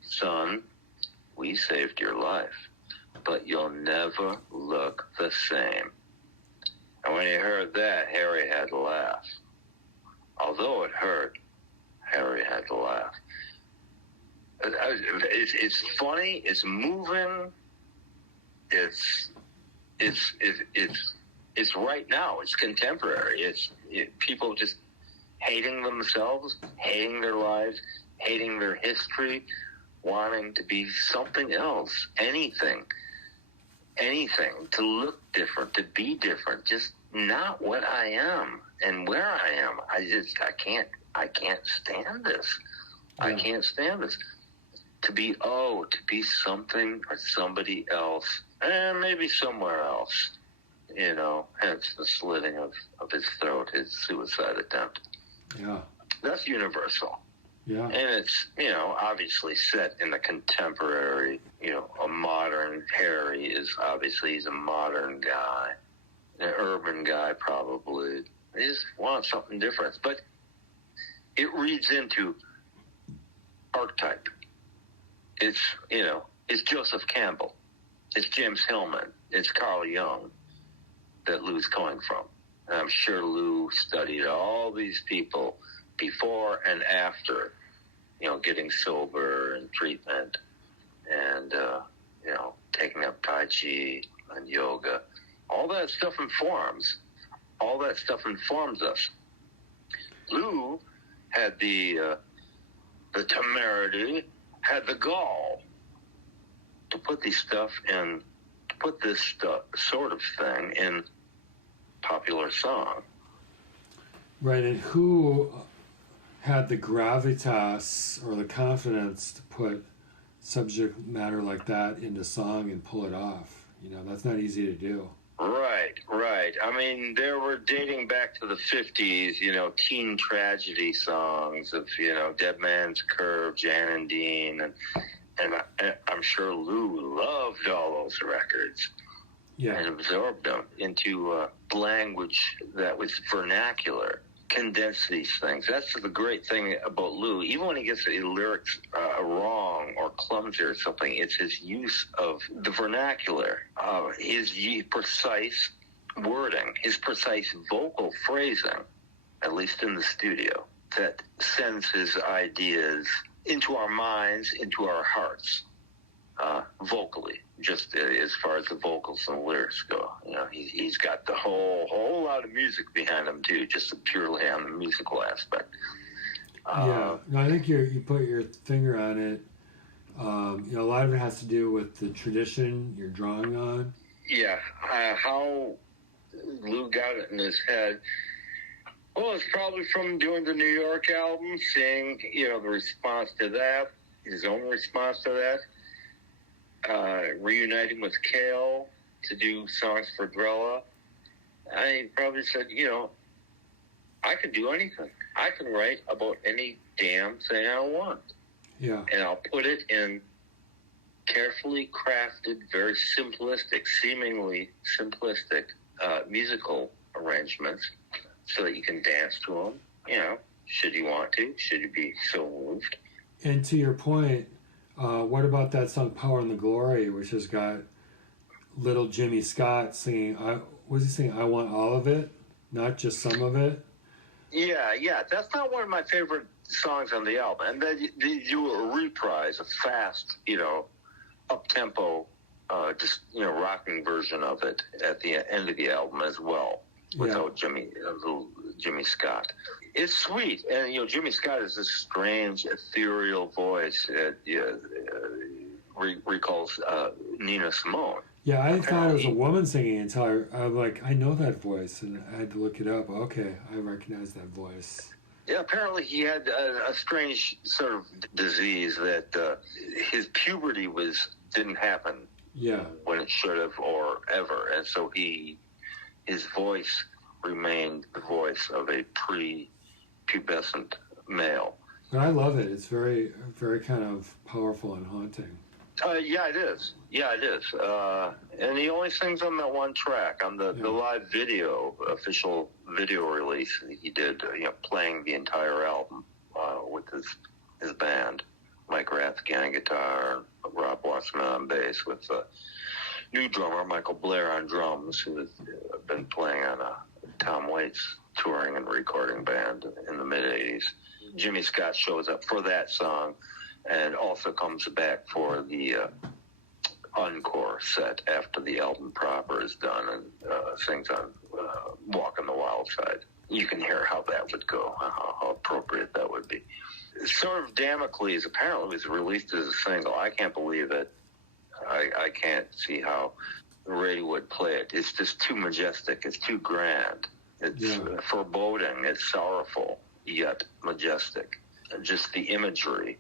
Son, we saved your life, but you'll never look the same. And when he heard that, Harry had to laugh. Although it hurt, Harry had to laugh. It's funny. It's moving. It's right now. It's contemporary. People just hating themselves, hating their lives, hating their history, wanting to be something else, anything, to look different, to be different, just not what I am and where I am. I can't stand this. Yeah. I can't stand this. To be something or somebody else, and maybe somewhere else, hence the slitting of his throat, his suicide attempt. Yeah. That's universal. Yeah. And it's, obviously set in the contemporary, a modern Harry is obviously, he's a modern guy, an urban guy probably. He just wants something different. But it reads into archetype. It's Joseph Campbell. It's James Hillman. It's Carl Jung that Lou's coming from. And I'm sure Lou studied all these people before and after, getting sober and treatment and, taking up Tai Chi and yoga. All that stuff informs us. Lou had the temerity, had the gall to put this sort of thing in popular song. Right, and who had the gravitas or the confidence to put subject matter like that into song and pull it off? That's not easy to do. Right. I mean, there were, dating back to the 50s, teen tragedy songs of, Dead Man's Curve, Jan and Dean, and I'm sure Lou loved all those records. Yeah. And absorbed them into language that was vernacular, condensed these things. That's the great thing about Lou. Even when he gets the lyrics wrong or clumsy or something, it's his use of the vernacular, his precise wording, his precise vocal phrasing, at least in the studio, that sends his ideas into our minds, into our hearts, vocally, just as far as the vocals and the lyrics go. He's got the whole lot of music behind him too, just purely on the musical aspect. Yeah, no, I think you put your finger on it. A lot of it has to do with the tradition you're drawing on. Yeah, how Lou got it in his head. Well, it's probably from doing the New York album, seeing, the response to that, his own response to that, reuniting with Cale to do songs for Drella. I probably said, I can do anything. I can write about any damn thing I want. Yeah. And I'll put it in carefully crafted, very simplistic, seemingly simplistic musical arrangements so that you can dance to them, should you want to, should you be so moved. And to your point, what about that song Power and the Glory, which has got little Jimmy Scott singing, was he saying, I want all of it, not just some of it? Yeah. That's not one of my favorite songs on the album. And then you do a reprise, a fast, up-tempo just rocking version of it at the end of the album as well, without little Jimmy Scott. It's sweet, and Jimmy Scott is this strange, ethereal voice that recalls Nina Simone. Yeah, I thought it was a woman singing until I'm like, I know that voice, and I had to look it up. Okay, I recognize that voice. Yeah, apparently he had a strange sort of disease that his puberty didn't happen when it should have or ever, and so his voice remained the voice of a pre-pubescent male. But I love it. It's very, very kind of powerful and haunting. Yeah, it is. And he only sings on that one track, on the live video, official video release he did, playing the entire album with his band. Mike Rathke on guitar, Rob Watson on bass, with new drummer Michael Blair on drums, who has been playing on Tom Waits touring and recording band in the mid-'80s. Jimmy Scott shows up for that song and also comes back for the encore set after the album proper is done, and sings on Walk on the Wild Side. You can hear how that would go, how appropriate that would be. Sort of Damocles apparently was released as a single. I can't believe it. I can't see how Ray would play it. It's just too majestic. It's too grand. It's foreboding. It's sorrowful, yet majestic. And just the imagery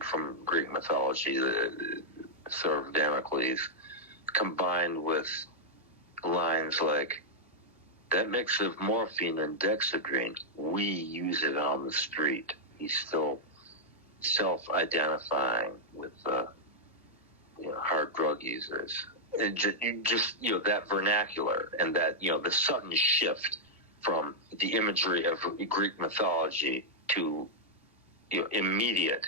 from Greek mythology, the sort of Damocles, combined with lines like, that mix of morphine and dexedrine, we use it on the street. He's still self-identifying with hard drug users. And just that vernacular, and that the sudden shift from the imagery of Greek mythology to immediate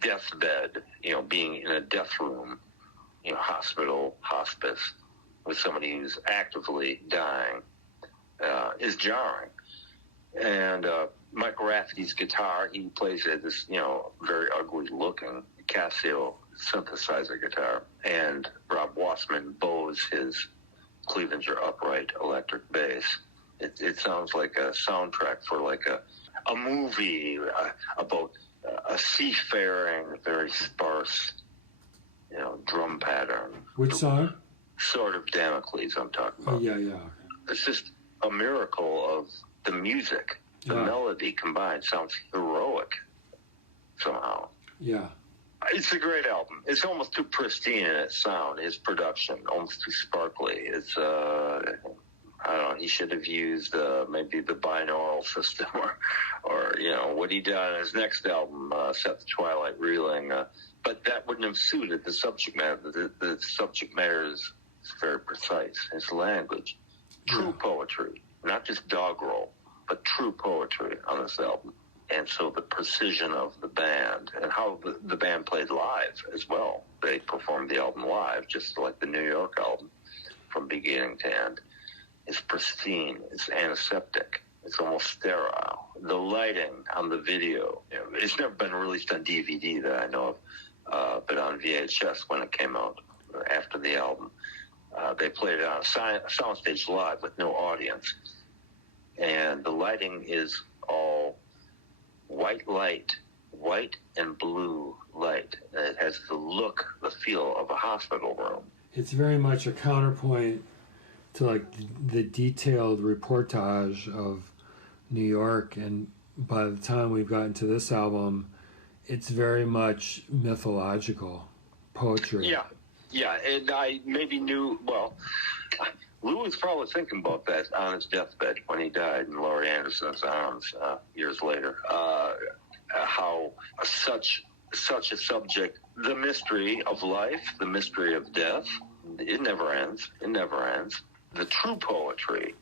deathbed, being in a death room, hospital, hospice, with somebody who's actively dying, is jarring. And Mike Rathke's guitar, he plays this, very ugly-looking Casio synthesizer guitar, and Rob Wassman bows his Clevenger upright electric bass. It sounds like a soundtrack for like a movie about a seafaring, very sparse, drum pattern. Which song? Sort of Damocles I'm talking about. Yeah. It's just a miracle of the music. The melody combined sounds heroic somehow. Yeah. It's a great album. It's almost too pristine in its sound, its production, almost too sparkly. It's, I don't know, he should have used maybe the binaural system or what he did on his next album, Set the Twilight Reeling. But that wouldn't have suited the subject matter. The subject matter is very precise. It's language. True poetry, not just doggerel, but true poetry on this album. And so the precision of the band and how the band played live as well. They performed the album live, just like the New York album, from beginning to end. It's pristine. It's antiseptic. It's almost sterile. The lighting on the video, it's never been released on DVD that I know of, but on VHS when it came out after the album. They played it on a soundstage live with no audience. And the lighting is all white light, white and blue light. And it has the look, the feel of a hospital room. It's very much a counterpoint to like the detailed reportage of New York, and by the time we've gotten to this album, it's very much mythological poetry. Yeah, and I maybe knew, Lou was probably thinking about that on his deathbed when he died in Laurie Anderson's arms years later, how such a subject, the mystery of life, the mystery of death, it never ends. The true poetry,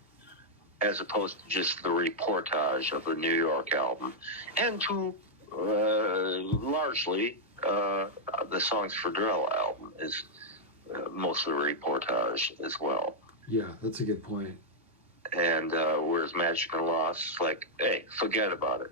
as opposed to just the reportage of the New York album, and to largely the Songs for Drella album is mostly reportage as well. Yeah, that's a good point. And whereas Magic and Loss, like, hey, forget about it,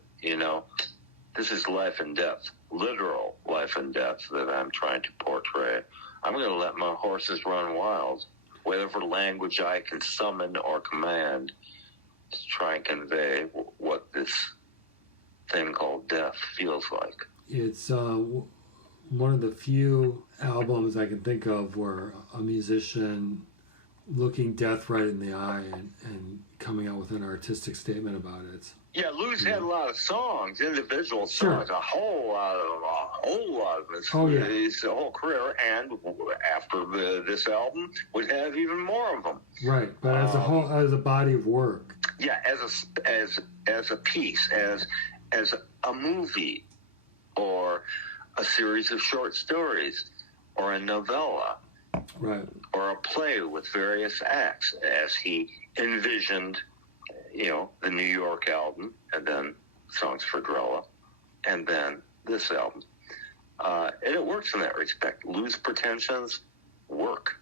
this is life and death, literal life and death that I'm trying to portray. I'm going to let my horses run wild, whatever language I can summon or command to try and convey what this thing called death feels like. It's one of the few albums I can think of where a musician looking death right in the eye and coming out with an artistic statement about it. Yeah, Lou's had a lot of songs, individual songs, a whole lot of his whole career, and after this album, would have even more of them. Right, but as a body of work. Yeah, as a piece, as a movie, or a series of short stories, or a novella, right, or a play with various acts, as he envisioned. The New York album, and then Songs for Drella, and then this album. And it works in that respect. Lou's pretensions work.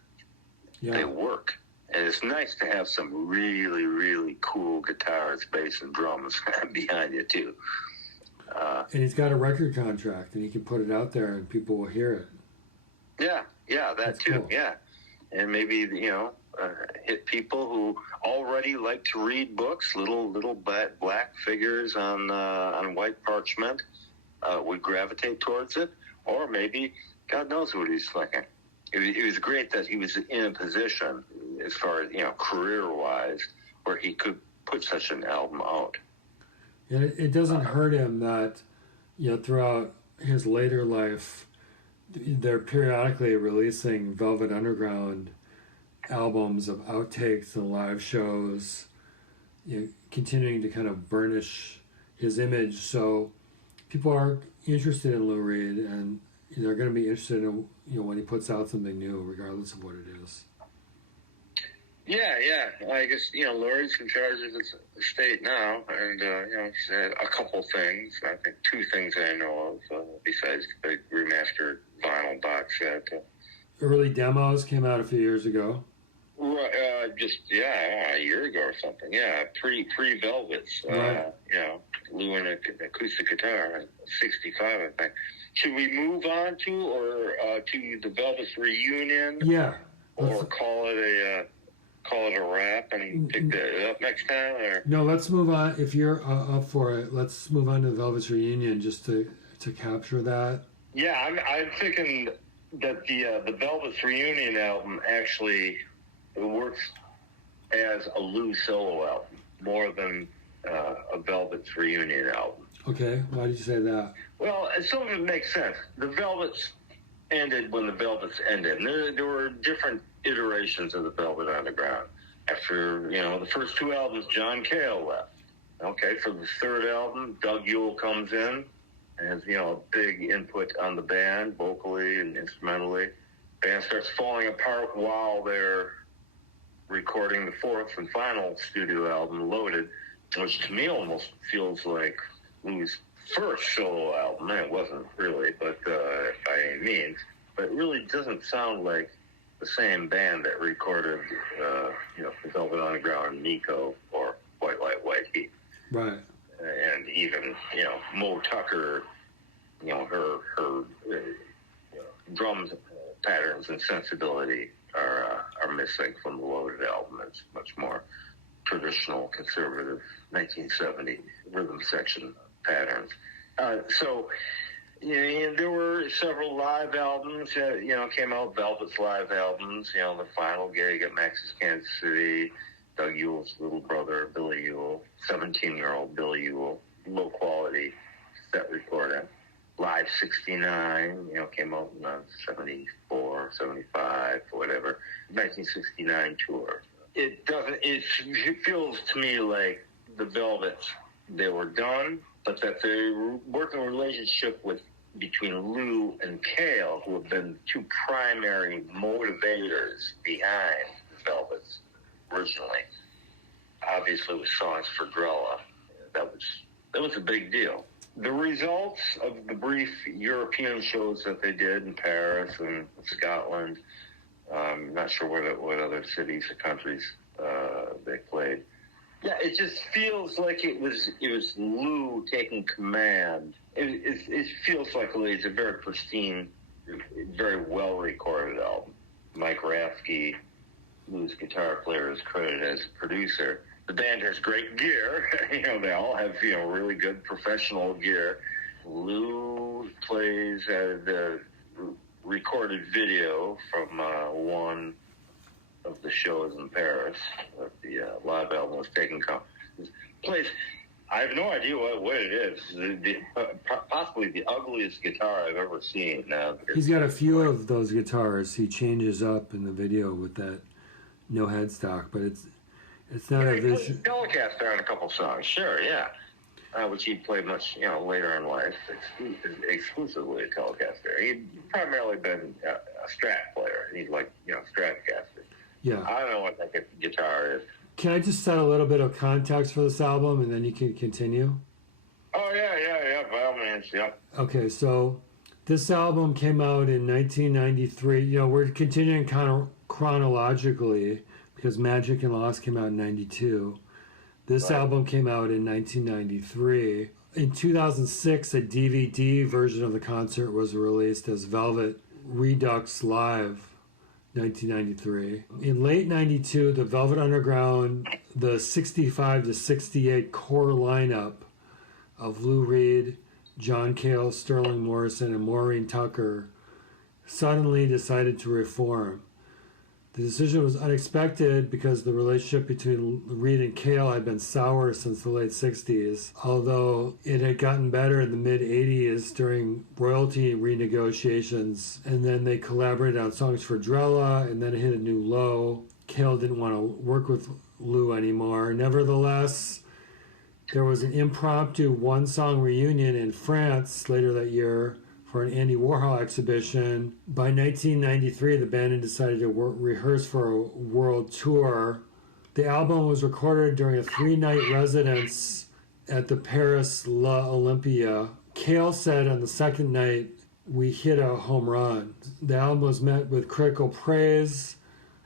Yeah. They work. And it's nice to have some really, really cool guitars, bass, and drums behind you, too. And he's got a record contract, and he can put it out there, and people will hear it. Yeah, That's too, cool. Yeah. And maybe, hit people who already like to read books, little black figures on white parchment, would gravitate towards it, or maybe God knows what he's thinking. It was great that he was in a position, as far as career-wise, where he could put such an album out. And it doesn't hurt him that throughout his later life, they're periodically releasing Velvet Underground albums of outtakes and live shows, continuing to kind of burnish his image. So people are interested in Lou Reed, and they're going to be interested in when he puts out something new, regardless of what it is. Yeah. I guess Lori's in charge of his estate now, and he's had a couple things. I think 2 things I know of, besides the big remastered vinyl box set. Early demos came out a few years ago. A year ago or something. Yeah, pre-Velvets. Right. Lou and an acoustic guitar, 65, I think. Should we move on to the Velvets reunion? Yeah. Or call it a wrap and pick that up next time? Or? No, let's move on. If you're up for it, let's move on to the Velvets reunion just to capture that. Yeah, I'm thinking that the Velvets reunion album actually works as a Lou solo album more than a Velvets reunion album. Okay, why did you say that? Well, some of it makes sense. The Velvets ended when the Velvets ended. And there were different iterations of the Velvet Underground. After, the first 2 albums, John Cale left. Okay, for the 3rd album, Doug Yule comes in and has, a big input on the band, vocally and instrumentally. Band starts falling apart while they're recording the 4th and final studio album, Loaded, which to me almost feels like Lou's first solo album. It wasn't really, but by any means. But it really doesn't sound like the same band that recorded, the Velvet Underground, Nico, or White Light, White Heat. Right. And even, Mo Tucker, her drum patterns and sensibility are missing from the Loaded album. It's much more traditional, conservative 1970 rhythm section patterns. There were several live albums that, came out, Velvet's live albums, the final gig at Max's Kansas City, Doug Yule's little brother, Billy Yule, 17-year-old Billy Yule, low quality set recording. Live 69, came out in 74, 75, whatever, 1969 tour. It feels to me like the Velvets, they were done, but that the working relationship between Lou and Cale, who have been 2 primary motivators behind the Velvets originally, obviously with Songs for Drella, that was a big deal. The results of the brief European shows that they did in Paris and Scotland, I'm not sure what other cities or countries they played. Yeah, it just feels like it was Lou taking command. It feels like it's a very pristine, very well recorded album. Mike Rafke, Lou's guitar player, is credited as producer. The band has great gear. They all have really good professional gear. Lou plays the recorded video from one of the shows in Paris that the live album was taken. Plays. I have no idea what it is. Possibly the ugliest guitar I've ever seen. He's got a few of those guitars. He changes up in the video with that no headstock, but it's not a visual. Telecaster on a couple songs, sure, yeah. Which he played much, later in life, exclusively a Telecaster. He'd primarily been a Strat player. He's like, Stratocaster. Yeah. I don't know what that guitar is. Can I just set a little bit of context for this album, and then you can continue? Oh, yeah, by all means, yeah. Okay, so this album came out in 1993. We're continuing kind of chronologically, because Magic and Lost came out in 92. This album came out in 1993. In 2006, a DVD version of the concert was released as Velvet Redux Live 1993. In late 92, the Velvet Underground, the 65 to 68 core lineup of Lou Reed, John Cale, Sterling Morrison, and Maureen Tucker suddenly decided to reform. The decision was unexpected because the relationship between Reed and Cale had been sour since the late 60s, although it had gotten better in the mid-80s during royalty renegotiations, and then they collaborated on songs for Drella, and then it hit a new low. Cale didn't want to work with Lou anymore. Nevertheless, there was an impromptu one-song reunion in France later that year for an Andy Warhol exhibition. By 1993, the band had decided to rehearse for a world tour. The album was recorded during a 3-night residence at the Paris La Olympia. Cale said on the second night, "We hit a home run." The album was met with critical praise.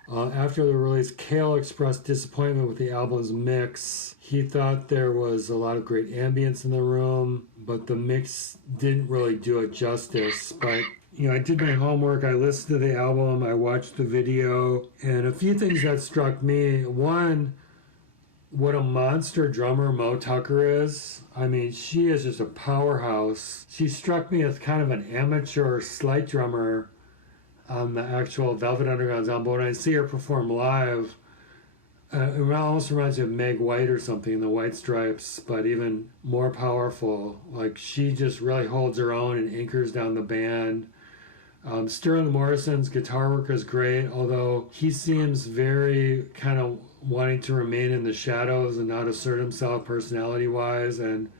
After the release, Cale expressed disappointment with the album's mix. He thought there was a lot of great ambience in the room, but the mix didn't really do it justice. But, I did my homework. I listened to the album. I watched the video. And a few things that struck me. One, what a monster drummer Mo Tucker is. I mean, she is just a powerhouse. She struck me as kind of an amateur slide drummer on the actual Velvet Underground's album. But when I see her perform live, it almost reminds me of Meg White or something, the White Stripes, but even more powerful. Like, she just really holds her own and anchors down the band. Sterling Morrison's guitar work is great, although he seems very kind of wanting to remain in the shadows and not assert himself personality-wise. And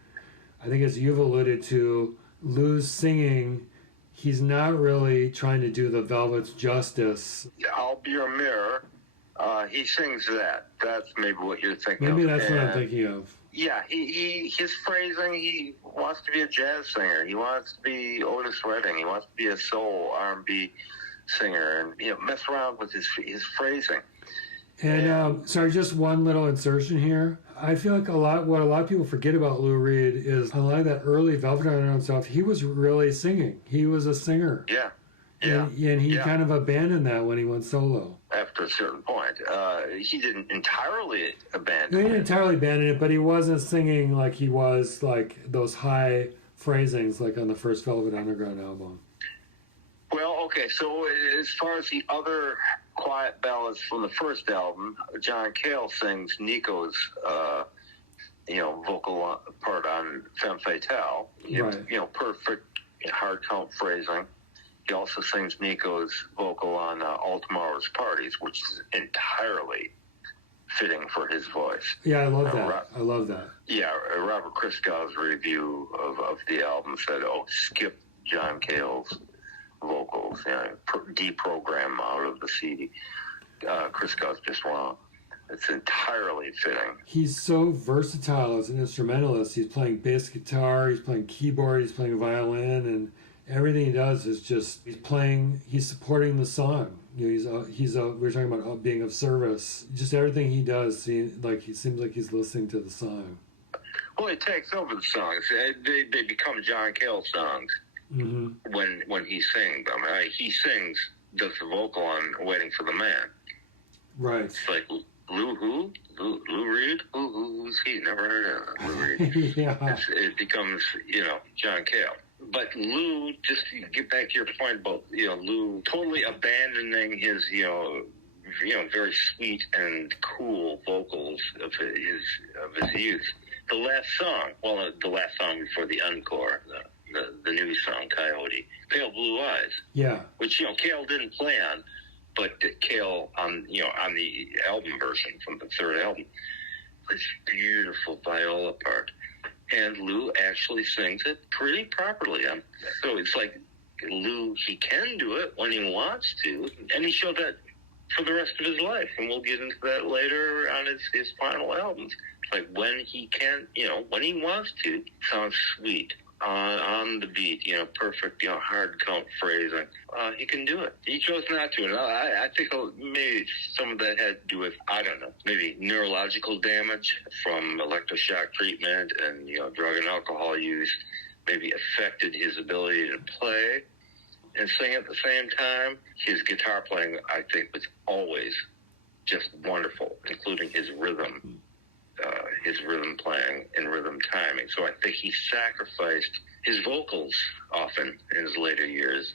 I think, as you've alluded to, Lou's singing, he's not really trying to do the Velvet's justice. I'll Be Your Mirror. He sings that. That's maybe what you're thinking of. Maybe that's what I'm thinking of. Yeah, his phrasing, he wants to be a jazz singer. He wants to be Otis Redding. He wants to be a soul R&B singer and, mess around with his phrasing. And sorry, just one little insertion here. I feel like what a lot of people forget about Lou Reed is, a lot of that early Velvet Underground stuff, he was really singing. He was a singer. Yeah. And he kind of abandoned that when he went solo. After a certain point. He didn't entirely abandon it. He didn't entirely abandon it, but he wasn't singing like he was, like, those high phrasings like on the first Velvet Underground album. Well, okay, so as far as the other quiet ballads from the first album, John Cale sings Nico's, vocal part on Femme Fatale. Right. Perfect hard count phrasing. He also sings Nico's vocal on All Tomorrow's Parties, which is entirely fitting for his voice. Yeah, I love that. I love that. Yeah, Robert Christgau's review of the album said, skip John Cale's vocals, deprogram out of the CD. Christgau's just wrong. It's entirely fitting. He's so versatile as an instrumentalist. He's playing bass guitar, he's playing keyboard, he's playing violin, and everything he does is just he's supporting the song. You know, we're talking about being of service. Just everything he does, he seems like he's listening to the song. Well, he takes over the songs. They become John Cale songs when he sings them. He sings, does the vocal on "Waiting for the Man." Right. It's like Lou who? Lou Reed? Who's he? Never heard of Lou Reed. Yeah. It becomes, John Cale. But Lou, just to get back to your point about, Lou totally abandoning his, very sweet and cool vocals of his youth. The last song before the encore, the new song, Coyote, Pale Blue Eyes. Yeah. Which, Cale didn't play on, but Cale on the album version from the third album, this beautiful viola part. And Lou actually sings it pretty properly. So it's like Lou, he can do it when he wants to, and he showed that for the rest of his life. And we'll get into that later on his final albums. It's like when he can, when he wants to, sounds sweet. On the beat, perfect, hard count phrasing. He can do it. He chose not to. And I think maybe some of that had to do with, I don't know, maybe neurological damage from electroshock treatment and, drug and alcohol use maybe affected his ability to play and sing at the same time. His guitar playing, I think, was always just wonderful, including his rhythm playing and rhythm timing. So I think he sacrificed his vocals often in his later years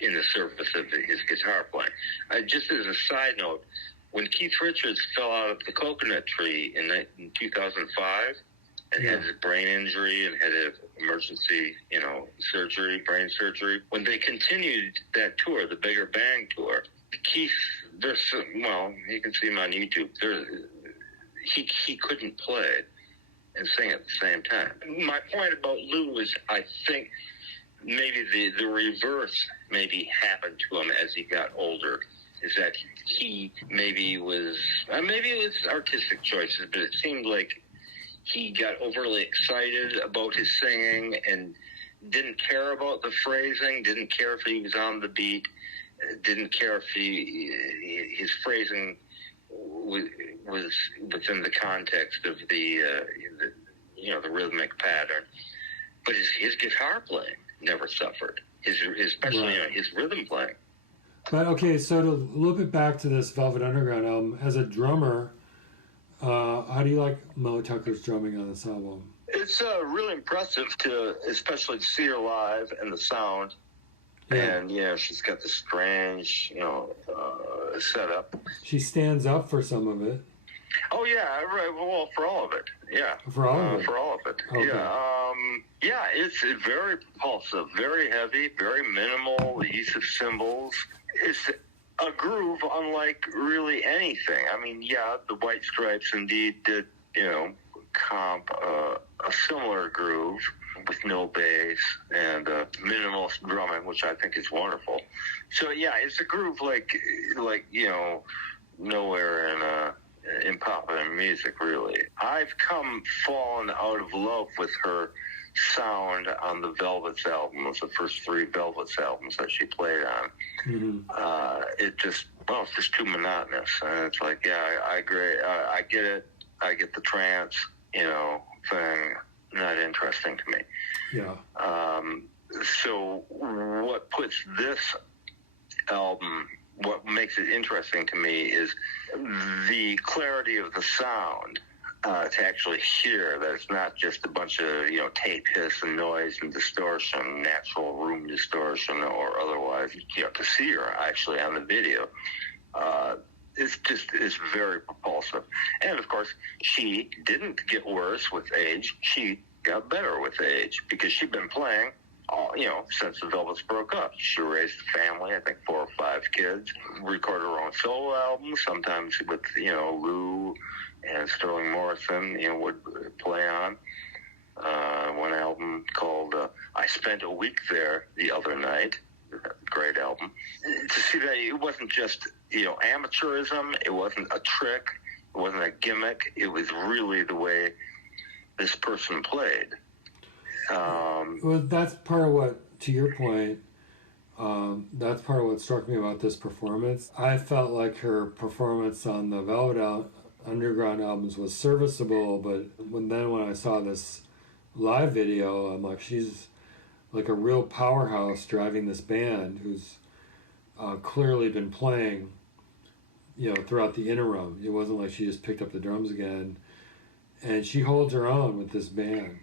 in the service of his guitar playing. Just as a side note, when Keith Richards fell out of the coconut tree in 2005 and had his brain injury and had an emergency, brain surgery, when they continued that tour, the Bigger Bang tour, Keith, you can see him on YouTube, he couldn't play and sing at the same time. My point about Lou is, I think maybe the reverse maybe happened to him as he got older, is that he maybe it was artistic choices, but it seemed like he got overly excited about his singing and didn't care about the phrasing, didn't care if he was on the beat, didn't care if his phrasing was within the context of the rhythmic pattern, but his guitar playing never suffered. Especially his rhythm playing. But okay, so to a little bit back to this Velvet Underground album, as a drummer, how do you like Mo Tucker's drumming on this album? It's really impressive especially to see her live and the sound. Yeah. And, she's got this strange, setup. She stands up for some of it. Oh, yeah, right. Well, for all of it. Yeah. For all of it? For all of it. Okay. Yeah. It's very propulsive, very heavy, very minimal, the use of cymbals. It's a groove unlike really anything. I mean, the White Stripes indeed did, comp a similar groove with no bass and minimalist drumming, which I think is wonderful. So it's a groove like nowhere in popular music, really. I've fallen out of love with her sound on the Velvets albums, the first three Velvets albums that she played on. Mm-hmm. It's just too monotonous, and it's like, I agree. I get it. I get the trance, thing. Not interesting to me. Yeah. So what puts this album, what makes it interesting to me is the clarity of the sound, to actually hear that it's not just a bunch of, tape hiss and noise and distortion, natural room distortion or otherwise, to see her actually on the video. It's very propulsive. And, of course, she didn't get worse with age. She got better with age because she'd been playing, since the Velvets broke up. She raised a family, I think 4 or 5 kids, recorded her own solo albums, sometimes with, Lou and Sterling Morrison, would play on. One album called I Spent a Week There the Other Night. Great album. To see that it wasn't just, amateurism, it wasn't a trick, it wasn't a gimmick, it was really the way this person played. Well, that's part of what to your point, that's part of what struck me about this performance. I felt like her performance on the Velvet Underground albums was serviceable, but when I saw this live video, I'm like, she's like a real powerhouse driving this band who's clearly been playing, throughout the interim. It wasn't like she just picked up the drums again, and she holds her own with this band.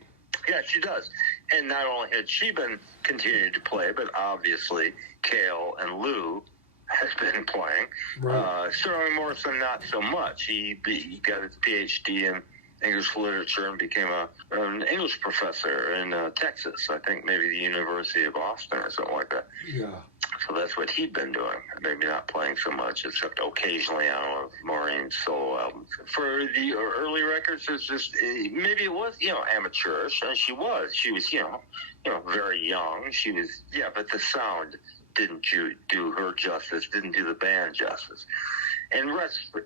Yeah, she does. And not only had she been continuing to play, but obviously Cale and Lou has been playing. Right. Sterling Morrison, not so much. He got his PhD in English literature and became an English professor in Texas. I think maybe the University of Austin or something like that. Yeah. So that's what he'd been doing. Maybe not playing so much, except occasionally on one of Maureen's solo albums. For the early records, it's just maybe it was amateurish, and she was very young. She was but the sound didn't do her justice, didn't do the band justice. In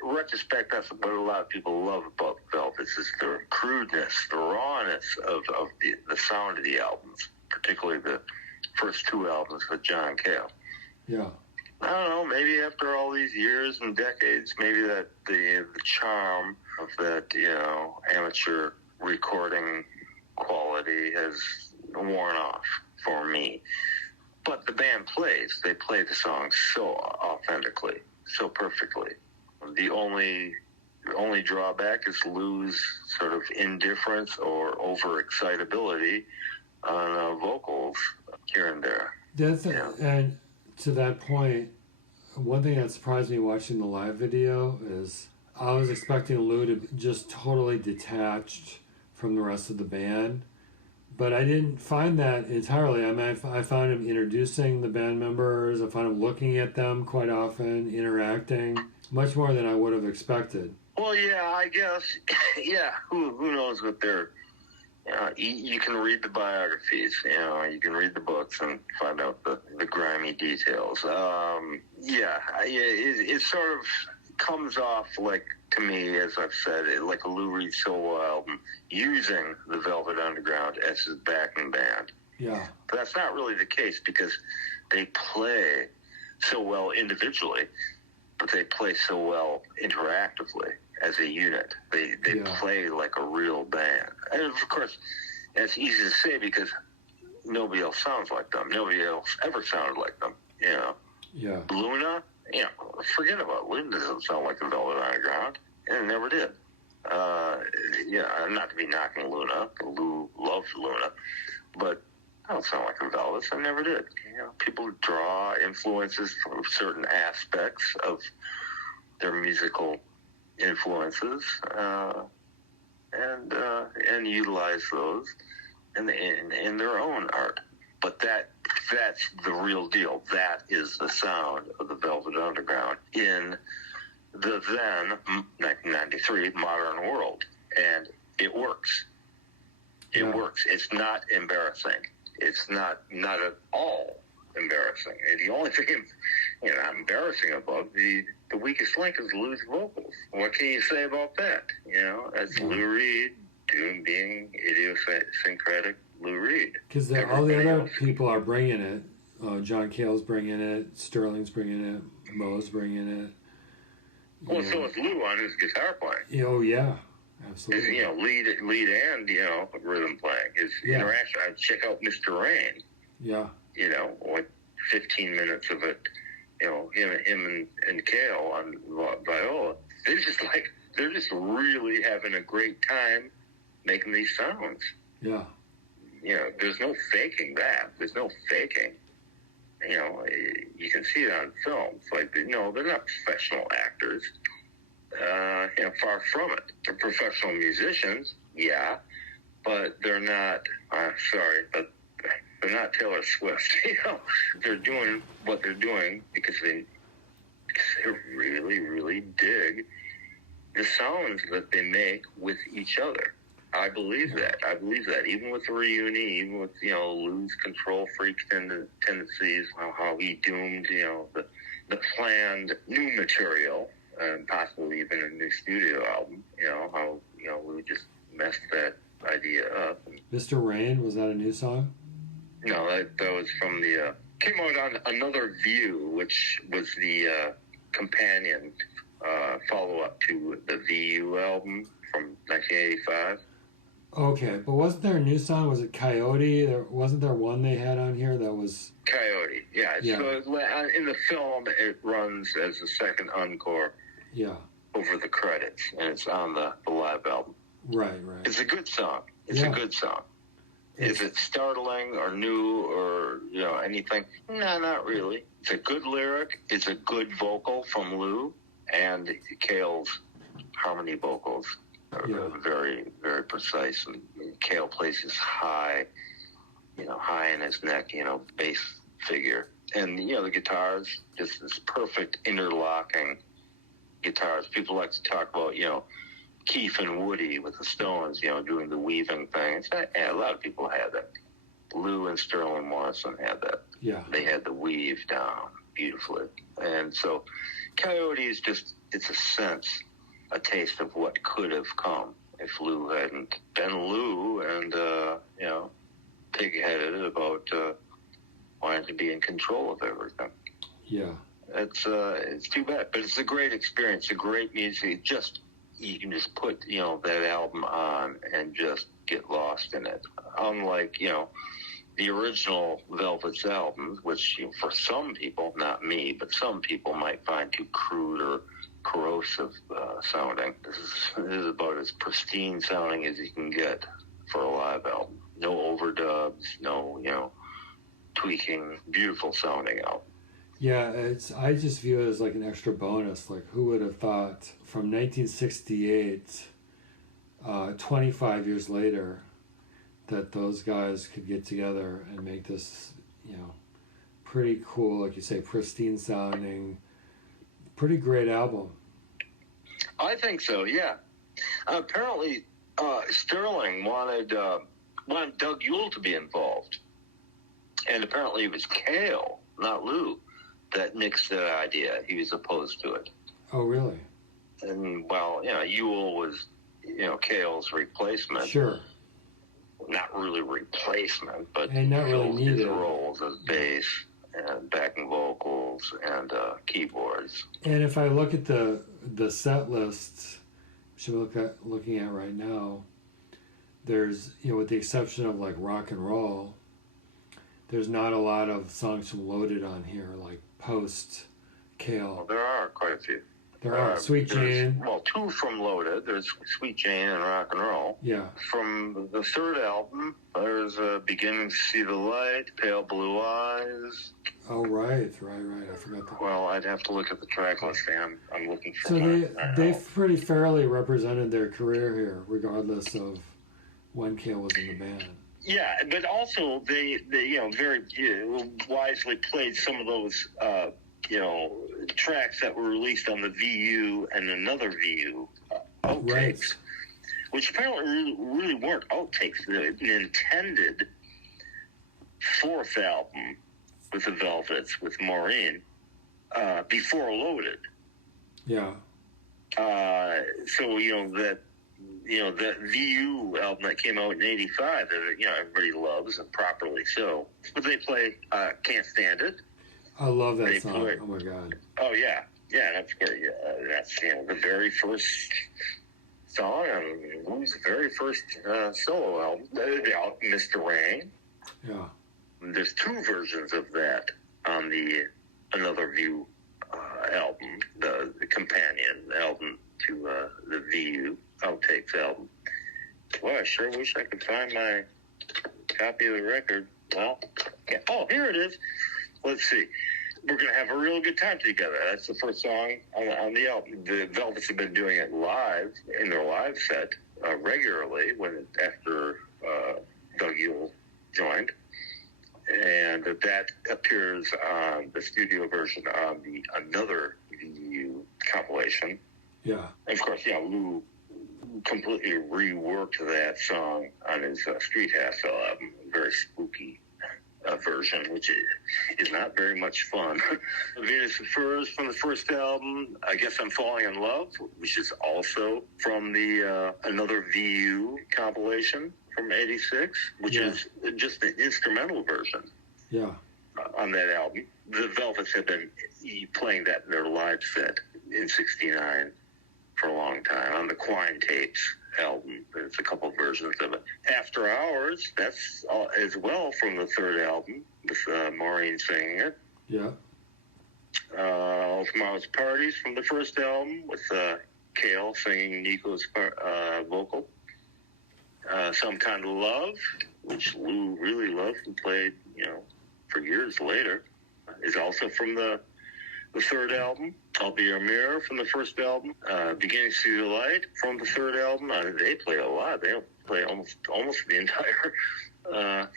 retrospect, that's what a lot of people love about Velvet, is the crudeness, the rawness of the sound of the albums, particularly the first two albums with John Cale. Yeah. I don't know, maybe after all these years and decades, maybe that the charm of that, amateur recording quality has worn off for me. But the band they play the songs so authentically, so perfectly. The only drawback is Lou's sort of indifference or overexcitability on vocals here and there. And to that point, one thing that surprised me watching the live video is I was expecting Lou to be just totally detached from the rest of the band, but I didn't find that entirely. I mean, I found him introducing the band members. I found him looking at them quite often, interacting, much more than I would have expected. Well, yeah, I guess, who knows what they're... you can read the biographies, you can read the books and find out the grimy details. It sort of comes off like, to me, as I've said, like a Lou Reed solo album using the Velvet Underground as his backing band. Yeah. But that's not really the case because they play so well individually, but they play so well interactively as a unit. They play like a real band. And of course, that's easy to say because nobody else sounds like them. Nobody else ever sounded like them, Yeah. Luna, forget about it. Luna doesn't sound like the Velvet Underground, and it never did. Not to be knocking Luna. Lou loved Luna, but I don't sound like the Velvets. I never did. People draw influences from certain aspects of their musical influences and utilize those in their own art. But that's the real deal. That is the sound of the Velvet Underground in the then 1993 modern world, and it works. It works. It's not embarrassing. It's not at all embarrassing. And the only thing not embarrassing about the weakest link is Lou's vocals. What can you say about that? That's Lou Reed being idiosyncratic Lou Reed. Because all the other people are bringing it. John Cale's bringing it. Sterling's bringing it. Mo's bringing it. Well, so is Lou on his guitar playing. Oh yeah, absolutely. His, lead and rhythm playing. His interaction. I check out Mr. Rain. Yeah. Like 15 minutes of it. Him and Cale on viola. They're just really having a great time making these sounds. Yeah. There's no faking that. There's no faking. You can see it on film. It's like, they're not professional actors. Far from it. They're professional musicians, yeah, but they're not, but they're not Taylor Swift. They're doing what they're doing because they really, really dig the sounds that they make with each other. I believe that. Even with the reunion, even with, Lou's control freak tendencies, how he doomed, the planned new material, and possibly even a new studio album, how, Lou just messed that idea up. Mr. Rain, was that a new song? No, that was from the came out on Another View, which was the companion follow-up to the VU album from 1985. Okay, but wasn't there a new song? Was it Coyote? Wasn't there one they had on here that was Coyote? Yeah. Yeah. So in the film, it runs as a second encore. Yeah. Over the credits, and it's on the live album. Right. It's a good song. It's a good song. Is it startling or new or anything? No, not really. It's a good lyric. It's a good vocal from Lou, and Cale's harmony vocals are very, very precise. And Cale plays his high in his neck, bass figure, and the guitars, just this perfect interlocking guitars. People like to talk about Keith and Woody with the Stones, doing the weaving thing. A lot of people had that. Lou and Sterling Morrison had that. Yeah. They had the weave down beautifully. And so Coyote is it's a sense, a taste of what could have come if Lou hadn't been Lou and, pig-headed about wanting to be in control of everything. Yeah. It's too bad, but it's a great experience, a great music. You can just put, that album on and just get lost in it. Unlike, the original Velvet's albums, which for some people, not me, but some people might find too crude or corrosive sounding. This is about as pristine sounding as you can get for a live album. No overdubs, no, tweaking, beautiful sounding album. Yeah, I just view it as like an extra bonus. Like, who would have thought from 1968, 25 years later, that those guys could get together and make this, pretty cool, like you say, pristine sounding, pretty great album. I think so, yeah. Apparently, Sterling wanted Doug Yule to be involved. And apparently it was Cale, not Lou, that nixed that idea. He was opposed to it. Oh, really? And, Yule was, Cale's replacement. Sure. Not really replacement, but and not really needed his roles as bass and backing vocals and keyboards. And if I look at the set list, which I'm looking at right now, there's, with the exception of like rock and roll, there's not a lot of songs from Loaded on here, like post Cale. Well, there are quite a few. There are. Sweet Jane. Well, two from Loaded. There's Sweet Jane and Rock and Roll. Yeah. From the third album, there's Beginning to See the Light, Pale Blue Eyes. Oh, right. I forgot that. Well, I'd have to look at the track list. I'm looking for So they've pretty fairly represented their career here, regardless of when Cale was in the band. Yeah, but also they very wisely played some of those tracks that were released on the VU and Another VU outtakes, Right. which apparently really weren't outtakes. The intended fourth album with the Velvets with Maureen before Loaded. Yeah. So that VU album that came out in '85 that everybody loves and properly so. But they play "Can't Stand It." I love that song. Oh my God. Oh yeah, that's great. That's the very first song on Lou's very first solo album, "Mr. Rain." Yeah. There's two versions of that on the Another View album, the companion album to the VU outtakes album. Well, I sure wish I could find my copy of the record. Well, yeah. Oh, here it is. Let's see. We're going to have a real good time together. That's the first song on the album. The Velvets have been doing it live, in their live set, regularly after Doug Yule joined. And that appears on the studio version on the Another VU compilation. Yeah. And of course, Lou completely reworked that song on his Street Hassle album. Very spooky version, which is not very much fun. Venus and Furs from the first album. I Guess I'm Falling in Love, which is also from the Another VU compilation from '86, which is just an instrumental version. Yeah. On that album. The Velvets have been playing that in their live set in '69 for a long time. On the Quine Tapes album, there's a couple versions of it. After Hours, that's as well from the third album, with Maureen singing it. Yeah. All Tomorrow's Parties from the first album, with Cale singing Nico's vocal. Some Kind of Love, which Lou really loved and played, for years later, is also from the third album. I'll Be Your Mirror from the first album. Beginning to See the Light from the third album. They play a lot. They play almost the entire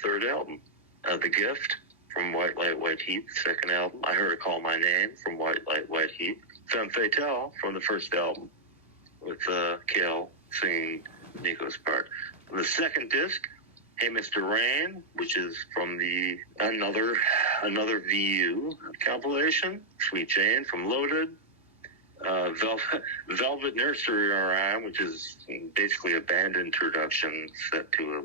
third album. The Gift from White Light, White Heat, second album. I Heard Her Call My Name from White Light, White Heat. Femme Fatale from the first album, with Cale singing Nico's part. The second disc, Hey Mr. Rain, which is from the another VU compilation, Sweet Jane from Loaded, Velvet Nursery Rhyme, which is basically a band introduction set to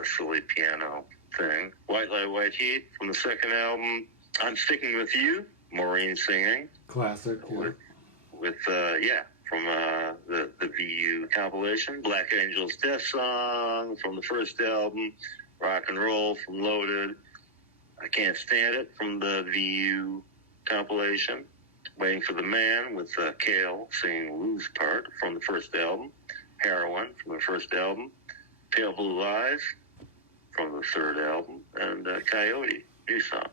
a silly piano thing, White Light, White Heat from the second album, I'm Sticking With You, Maureen singing. Classic, yeah. With from the VU compilation. Black Angel's Death Song from the first album. Rock and Roll from Loaded. I Can't Stand It from the VU compilation. Waiting for the Man with Cale singing Lou's part from the first album. Heroin from the first album. Pale Blue Eyes from the third album. And Coyote, new song.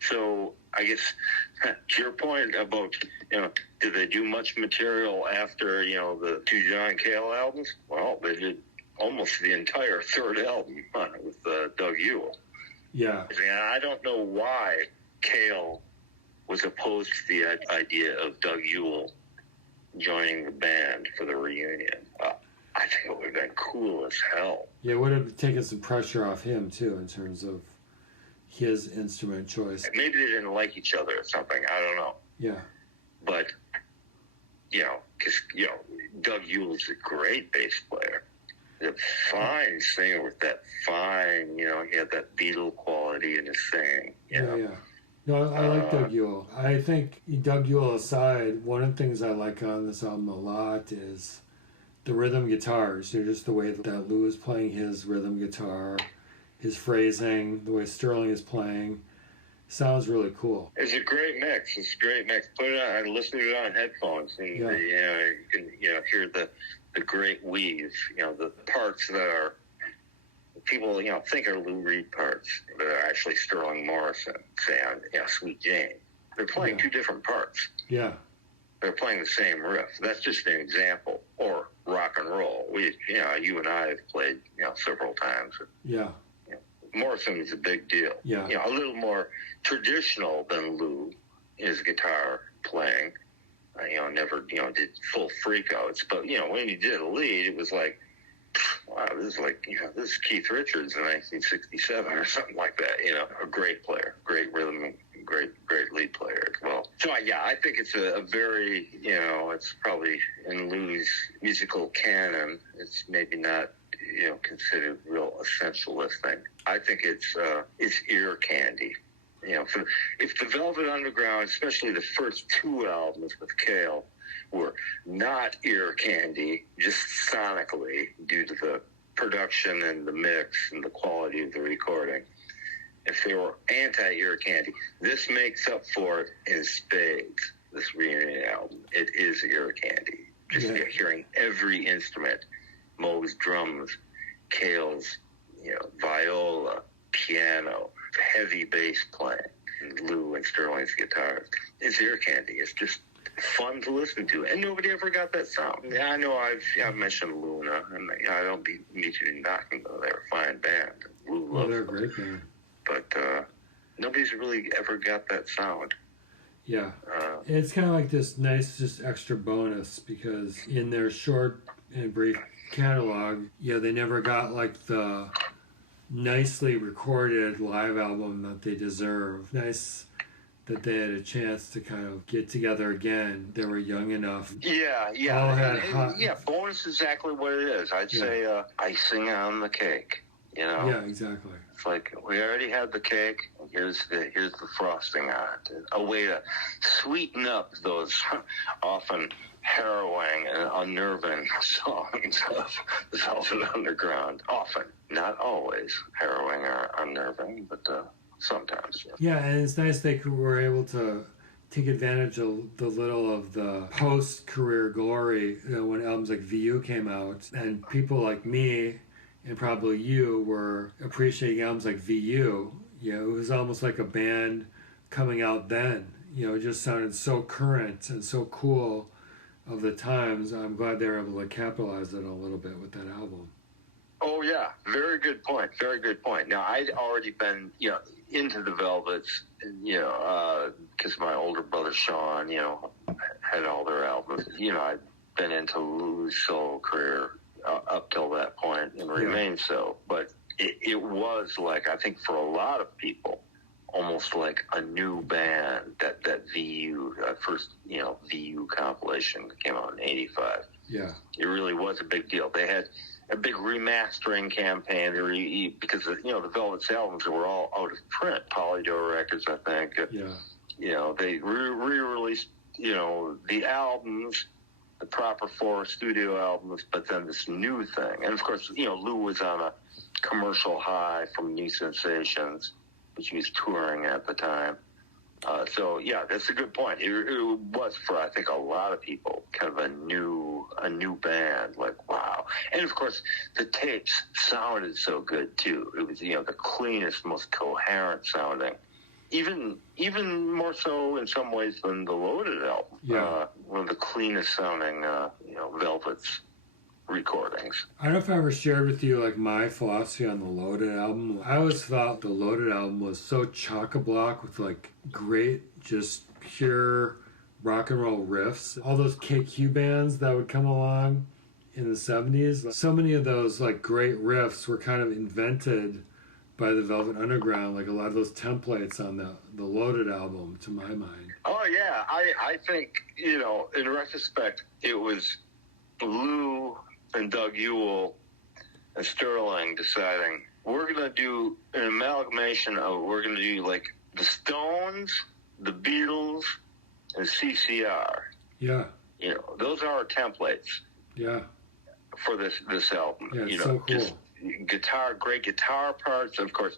So I guess to your point about, did they do much material after, the two John Cale albums? Well, they did almost the entire third album with Doug Ewell. Yeah. I don't know why Cale was opposed to the idea of Doug Ewell joining the band for the reunion. I think it would have been cool as hell. Yeah, it would have taken some pressure off him, too, in terms of his instrument choice. Maybe they didn't like each other or something. I don't know. Yeah. But, because, Doug Ewell's a great bass player. He's a fine singer with that fine, he had that Beatle quality in his singing. Yeah. No, I like Doug Ewell. I think, Doug Ewell aside, one of the things I like on this album a lot is the rhythm guitars. Just the way that Lou is playing his rhythm guitar, his phrasing, the way Sterling is playing, sounds really cool. It's a great mix. Put it on, listen to it on headphones, and you can hear the great weave. The parts that are people think are Lou Reed parts, that are actually Sterling Morrison. Say on Sweet Jane, they're playing two different parts. Yeah, they're playing the same riff. That's just an example. Or Rock and Roll. You and I have played several times. Yeah. Morrison is a big deal. Yeah. A little more traditional than Lou, his guitar playing. Never, did full freakouts. But, when he did a lead, it was like, wow, this is Keith Richards in 1967 or something like that. A great player, great rhythm, great lead player as well. So, I think it's a very, it's probably in Lou's musical canon, it's maybe not, considered real essentialist thing. I think it's ear candy. If the Velvet Underground, especially the first two albums with Cale, were not ear candy, just sonically, due to the production and the mix and the quality of the recording, if they were anti-ear candy, this makes up for it in spades, this reunion album. It is ear candy. Just hearing every instrument, Moe's drums, Cale's, viola, piano, heavy bass playing, and Lou and Sterling's guitars. It's ear candy. It's just fun to listen to, and nobody ever got that sound. Yeah, I know I've mentioned Luna, and I don't need to knocking them. They're a fine band. Lou loves they're a them. great band. But nobody's really ever got that sound. Yeah. It's kind of like this nice, just extra bonus, because in their short and brief catalog, they never got the nicely recorded live album that they deserve. Nice that they had a chance to kind of get together again. They were young enough. Yeah, All had bonus is exactly what it is. I'd say icing on the cake. Yeah, exactly. It's like we already had the cake. Here's the frosting on it. A way to sweeten up those often harrowing and unnerving songs of the Velvet Underground. Often, not always harrowing or unnerving, but sometimes. Yeah, and it's nice they were able to take advantage of the little of the post-career glory when albums like VU came out, and people like me and probably you were appreciating albums like VU. It was almost like a band coming out then. It just sounded so current and so cool of the times. I'm glad they were able to capitalize it a little bit with that album. Oh yeah, very good point. Very good point. Now I'd already been, into the Velvets, because my older brother Sean, had all their albums. I'd been into Lou's solo career up till that point and remained so. But it was like, I think for a lot of people, almost like a new band, that VU, first, VU compilation that came out in 85. Yeah. It really was a big deal. They had a big remastering campaign because, the Velvet's albums were all out of print. Polydor Records, I think. Yeah. They re-released, the albums, the proper 4 studio albums, but then this new thing. And of course, Lou was on a commercial high from New Sensations, which he was touring at the time. So yeah, that's a good point. It was for, I think, a lot of people kind of a new band. Like, wow. And of course, the tapes sounded so good too. It was the cleanest, most coherent sounding. Even more so in some ways than the Loaded album. Yeah. One of the cleanest sounding, Velvet's recordings. I don't know if I ever shared with you like my philosophy on the Loaded album. I always thought the Loaded album was so chock-a-block with like great, just pure rock and roll riffs. All those KQ bands that would come along in the 70s. So many of those like great riffs were kind of invented by the Velvet Underground, like a lot of those templates on the Loaded album, to my mind. Oh yeah, I think, in retrospect, it was Lou and Doug Ewell and Sterling deciding we're going to do an amalgamation of, we're going to do like the Stones, the Beatles, and CCR. Yeah. Those are our templates. Yeah. For this album. Yeah, it's so cool. Just great guitar parts. Of course,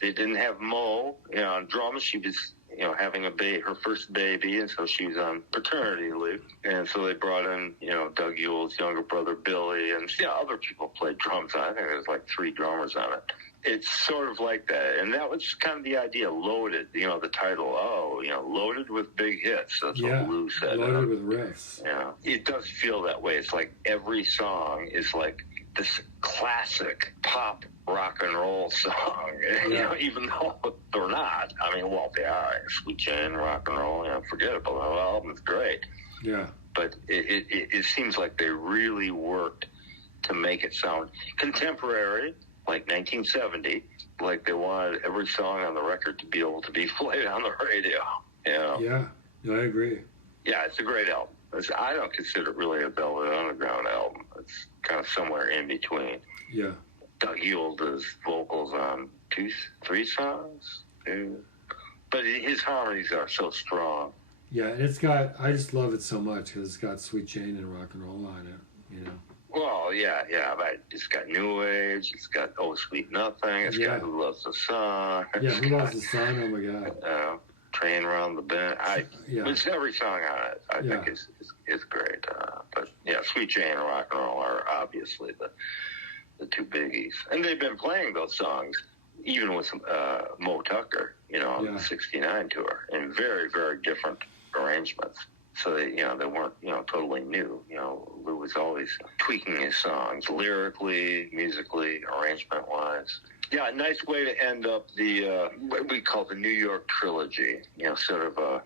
they didn't have Mo, on drums. She was, having her first baby, and so she was on paternity leave. And so they brought in, Doug Ewell's younger brother, Billy, and other people played drums on it. I think there was like 3 drummers on it. It's sort of like that. And that was kind of the idea, Loaded, the title, loaded with big hits. That's what Lou said. Loaded with riffs. Yeah. It does feel that way. It's like every song is like this classic pop rock and roll song, even though they're not. I mean, well, they are. Sweet Jane, rock and roll, forgettable. The whole album's great. Yeah. But it seems like they really worked to make it sound contemporary, like 1970, like they wanted every song on the record to be able to be played on the radio. Yeah, no, I agree. Yeah, it's a great album. I don't consider it really a Velvet Underground album. It's kind of somewhere in between. Yeah. Doug Ewell does vocals on 3 songs. But his harmonies are so strong. Yeah, and I just love it so much because it's got Sweet Jane and rock and roll on it, Well, yeah, but it's got New Age, it's got Oh Sweet Nothing, it's got Who Loves the Sun. Yeah, Who Loves the Sun, oh my God. Train Around the Bend. It's every song on it, I think is great. But yeah, Sweet Jane and rock and roll are obviously the 2 biggies. And they've been playing those songs, even with Mo Tucker, on the 69 tour, in very, very different arrangements. So they weren't, totally new. Lou was always tweaking his songs lyrically, musically, arrangement-wise. Yeah, a nice way to end up the what we call the New York trilogy. Sort of a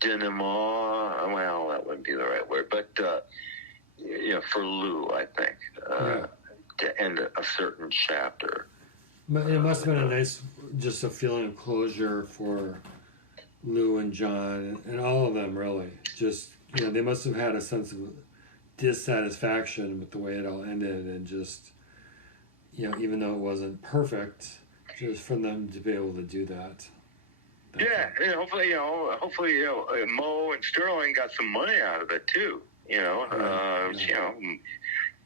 denouement. Well, that wouldn't be the right word, but for Lou, I think to end a certain chapter. It must have been a nice, just a feeling of closure for Lou and John and all of them, really. Just, they must have had a sense of dissatisfaction with the way it all ended, and just, even though it wasn't perfect, just for them to be able to do that. Yeah, hopefully, Mo and Sterling got some money out of it too.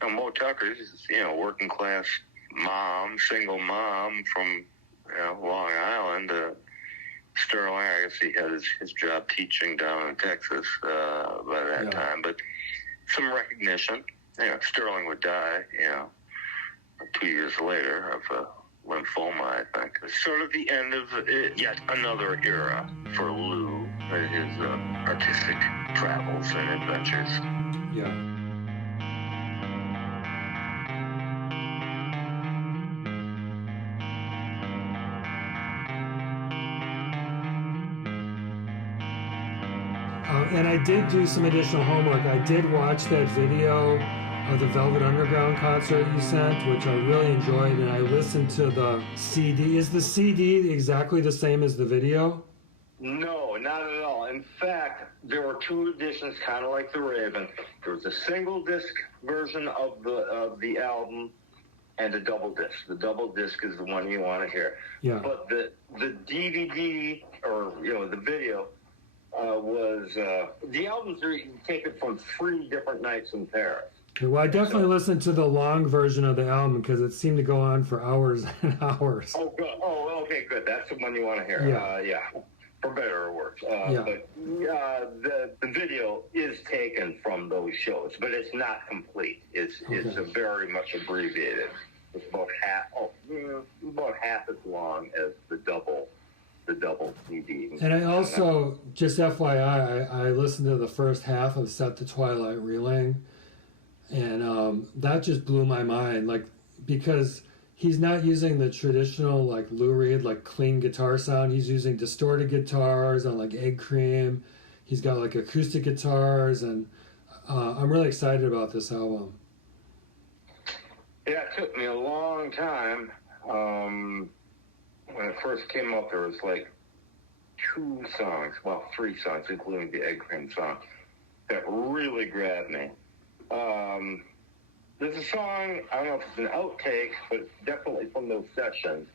Mo Tucker's, working class mom, single mom from, Long Island. Sterling, I guess he had his job teaching down in Texas by that time, but some recognition. Sterling would die, 2 years later of lymphoma, I think. It's sort of the end of yet another era for Lou and his artistic travels and adventures. Yeah. And I did do some additional homework. I did watch that video of the Velvet Underground concert you sent, which I really enjoyed, and I listened to the CD. Is the CD exactly the same as the video? No, not at all. In fact, there were two editions, kind of like the Raven. There was a single disc version of the album and a double disc. The double disc is the one you want to hear. Yeah. But the DVD, or the video, was the albums are taken from 3 different nights in Paris. Well, I definitely listened to the long version of the album because it seemed to go on for hours and hours. Oh, good. Oh, okay, good. That's the one you want to hear. Yeah. For better or worse. But the video is taken from those shows, but it's not complete. It's a very much abbreviated. It's about half as long as the double CD. And I also, just FYI, I listened to the first half of Set the Twilight Reeling, and that just blew my mind, because he's not using the traditional, Lou Reed, clean guitar sound. He's using distorted guitars on, Egg Cream. He's got, acoustic guitars, and I'm really excited about this album. Yeah, it took me a long time. When it first came up, there was 3 songs, including the Egg Cream song, that really grabbed me. There's a song, I don't know if it's an outtake, but definitely from those sessions,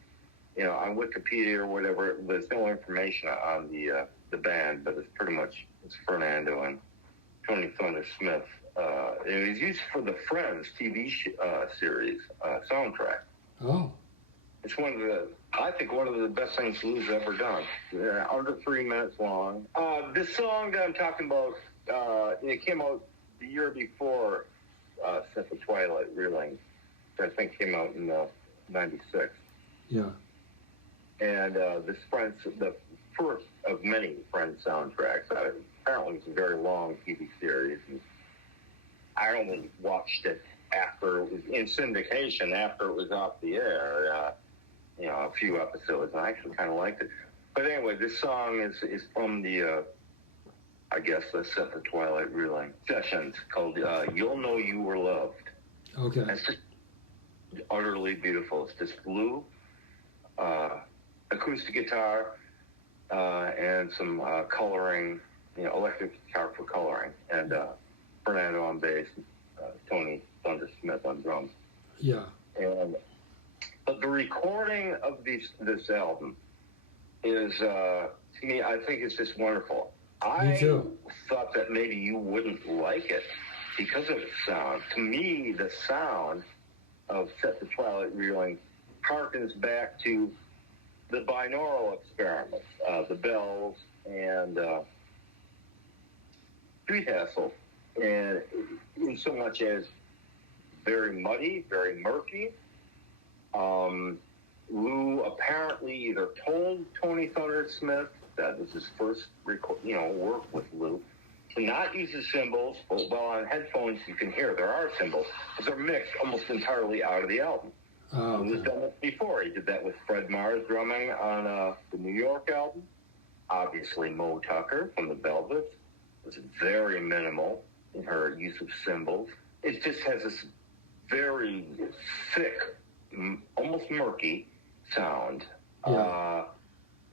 on Wikipedia or whatever. There's no information on the band, but it's Fernando and Tony Thunder Smith. It was used for the Friends TV series soundtrack. Oh. It's one of the best things Lou's ever done. Under 3 minutes long. This song that I'm talking about, it came out the year before Set the Twilight Reeling, which I think came out in 96. Yeah. And this Friends, the first of many Friends soundtracks. Apparently it's a very long TV series. And I only watched it after it was in syndication, after it was off the air. A few episodes, and I actually kind of liked it. But anyway, this song is from the, I guess, the Set the Twilight Reeling sessions, called You'll Know You Were Loved. Okay. It's just utterly beautiful. It's just Lou, acoustic guitar, and some coloring, electric guitar for coloring, and Fernando on bass, Tony Thunder Smith on drums. Yeah. But the recording of this album is, to me, I think it's just wonderful. Me too. Thought that maybe you wouldn't like it because of its sound. To me, the sound of Set the Twilight Reeling harkens back to the binaural experiments, the bells and Street Hassle, and in so much as very muddy, very murky. Lou apparently either told Tony Thunder Smith, that was his first work with Lou, to not use the cymbals. Well, on headphones you can hear there are cymbals, but they're mixed almost entirely out of the album. Oh, okay. Lou's done this before. He did that with Fred Mars drumming on the New York album. Obviously, Mo Tucker from the Velvets was very minimal in her use of cymbals. It just has this very thick, almost murky sound. Yeah.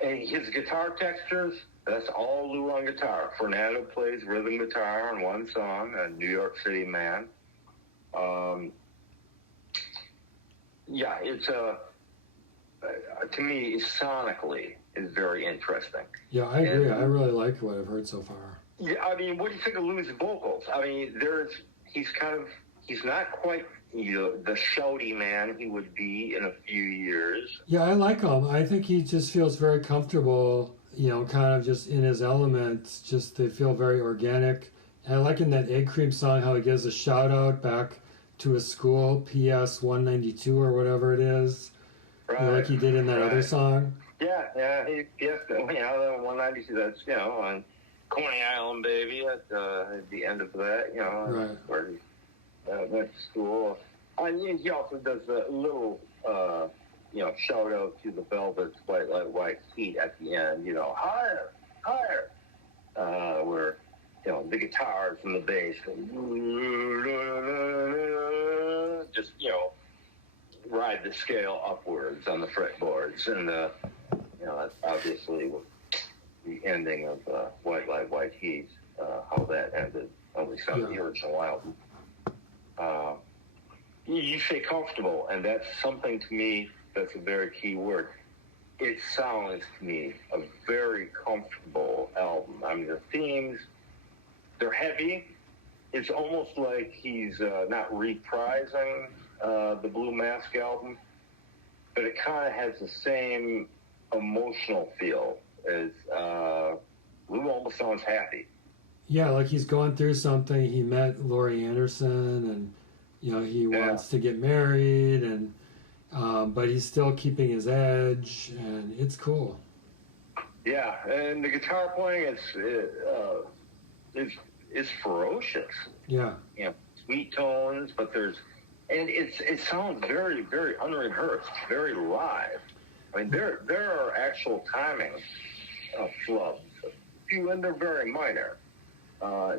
And his guitar textures, that's all Lou on guitar. Fernando plays rhythm guitar on one song, a New York City Man. It's to me, sonically, is very interesting. Yeah, I agree. I really like what I've heard so far. Yeah, I mean, what do you think of Lou's vocals? I mean, he's not quite the shouty man he would be in a few years. Yeah, I like him. I think he just feels very comfortable, kind of just in his element. Just they feel very organic. And I like in that Egg Cream song how he gives a shout out back to his school, PS 192 or whatever it is. Right. Like he did in that other song. Yeah, the 192, that's, on Coney Island, baby, at the end of that, right. Where he went to school. And he also does a little, shout out to the Velvet's White Heat at the end, higher, higher, where, the guitars and the bass, just, ride the scale upwards on the fretboards, and that's obviously the ending of White Light, White Heat, how that ended, at least on the original album. You say comfortable, and that's something to me that's a very key word. It sounds to me a very comfortable album. I mean, the themes, they're heavy. It's almost like he's not reprising the Blue Mask album, but it kind of has the same emotional feel as Lou almost sounds happy. Yeah, like he's going through something. He met Laurie Anderson, and he wants to get married, and but he's still keeping his edge, and it's cool. Yeah, and the guitar playing is ferocious. Yeah, sweet tones, but it sounds very, very unrehearsed, very live. I mean, there are actual timing flubs, and they're very minor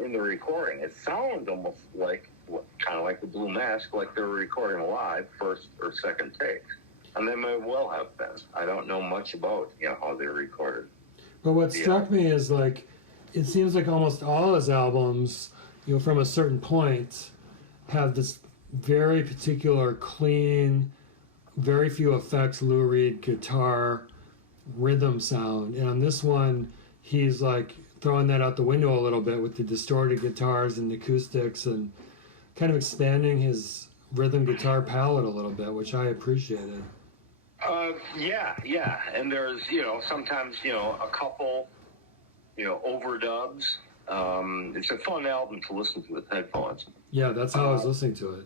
in the recording. It sounds almost kind of like the Blue Mask, like they were recording live, first or second takes, and they may well have been. I don't know much about how they recorded. But what struck me is it seems like almost all his albums, from a certain point, have this very particular, clean, very few effects, Lou Reed guitar rhythm sound. And on this one, he's throwing that out the window a little bit with the distorted guitars and acoustics, and kind of expanding his rhythm guitar palette a little bit, which I appreciated. Yeah. And there's, sometimes, a couple, overdubs. It's a fun album to listen to with headphones. Yeah, that's how I was listening to it.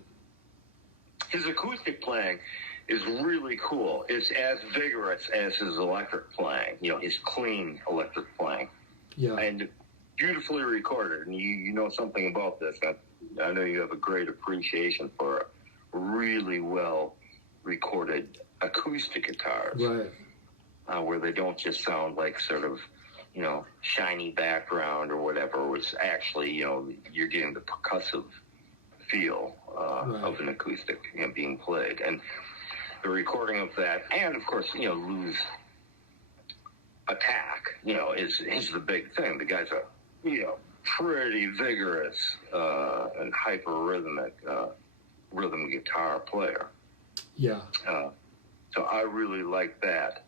His acoustic playing is really cool. It's as vigorous as his electric playing, his clean electric playing. Yeah. And beautifully recorded. And you know something about this. I know you have a great appreciation for really well recorded acoustic guitars. Right. Where they don't just sound like sort of, shiny background or whatever, which actually, you're getting the percussive feel of an acoustic being played. And the recording of that, and of course, Lou's attack, is the big thing. The guy's a, pretty vigorous and hyper-rhythmic rhythm guitar player. Yeah. So I really like that,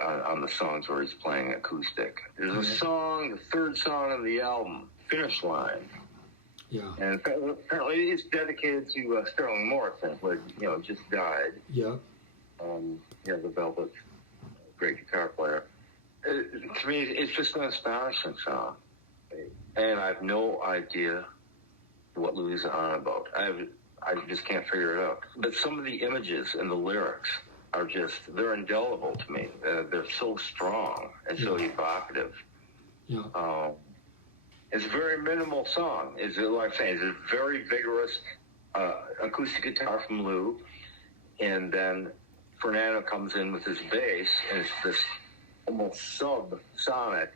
on the songs where he's playing acoustic. There's a song, the third song of the album, Finish Line. Yeah. And apparently it's dedicated to Sterling Morrison, who had, just died. Yeah. The Velvet's great guitar player. To me, it's just an astonishing song. And I have no idea what Lou's on about. I just can't figure it out. But some of the images and the lyrics are they're indelible to me. They're so strong and so evocative. Yeah. It's a very minimal song. It's like I'm saying, it's a very vigorous acoustic guitar from Lou, and then Fernando comes in with his bass, and it's this almost subsonic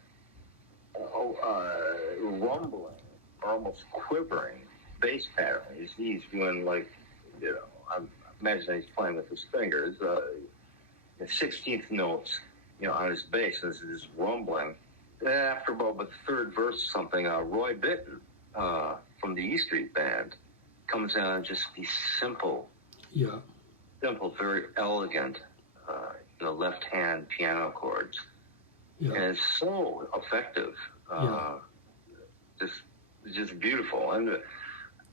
rumbling or almost quivering bass pattern. He's doing I imagine he's playing with his fingers. 16th notes, on his bass. This is rumbling. Then after about the third verse or something, Roy Bittan from the E Street Band comes on, just these simple, very elegant, left-hand piano chords. Yeah. And it's so effective. Just beautiful. And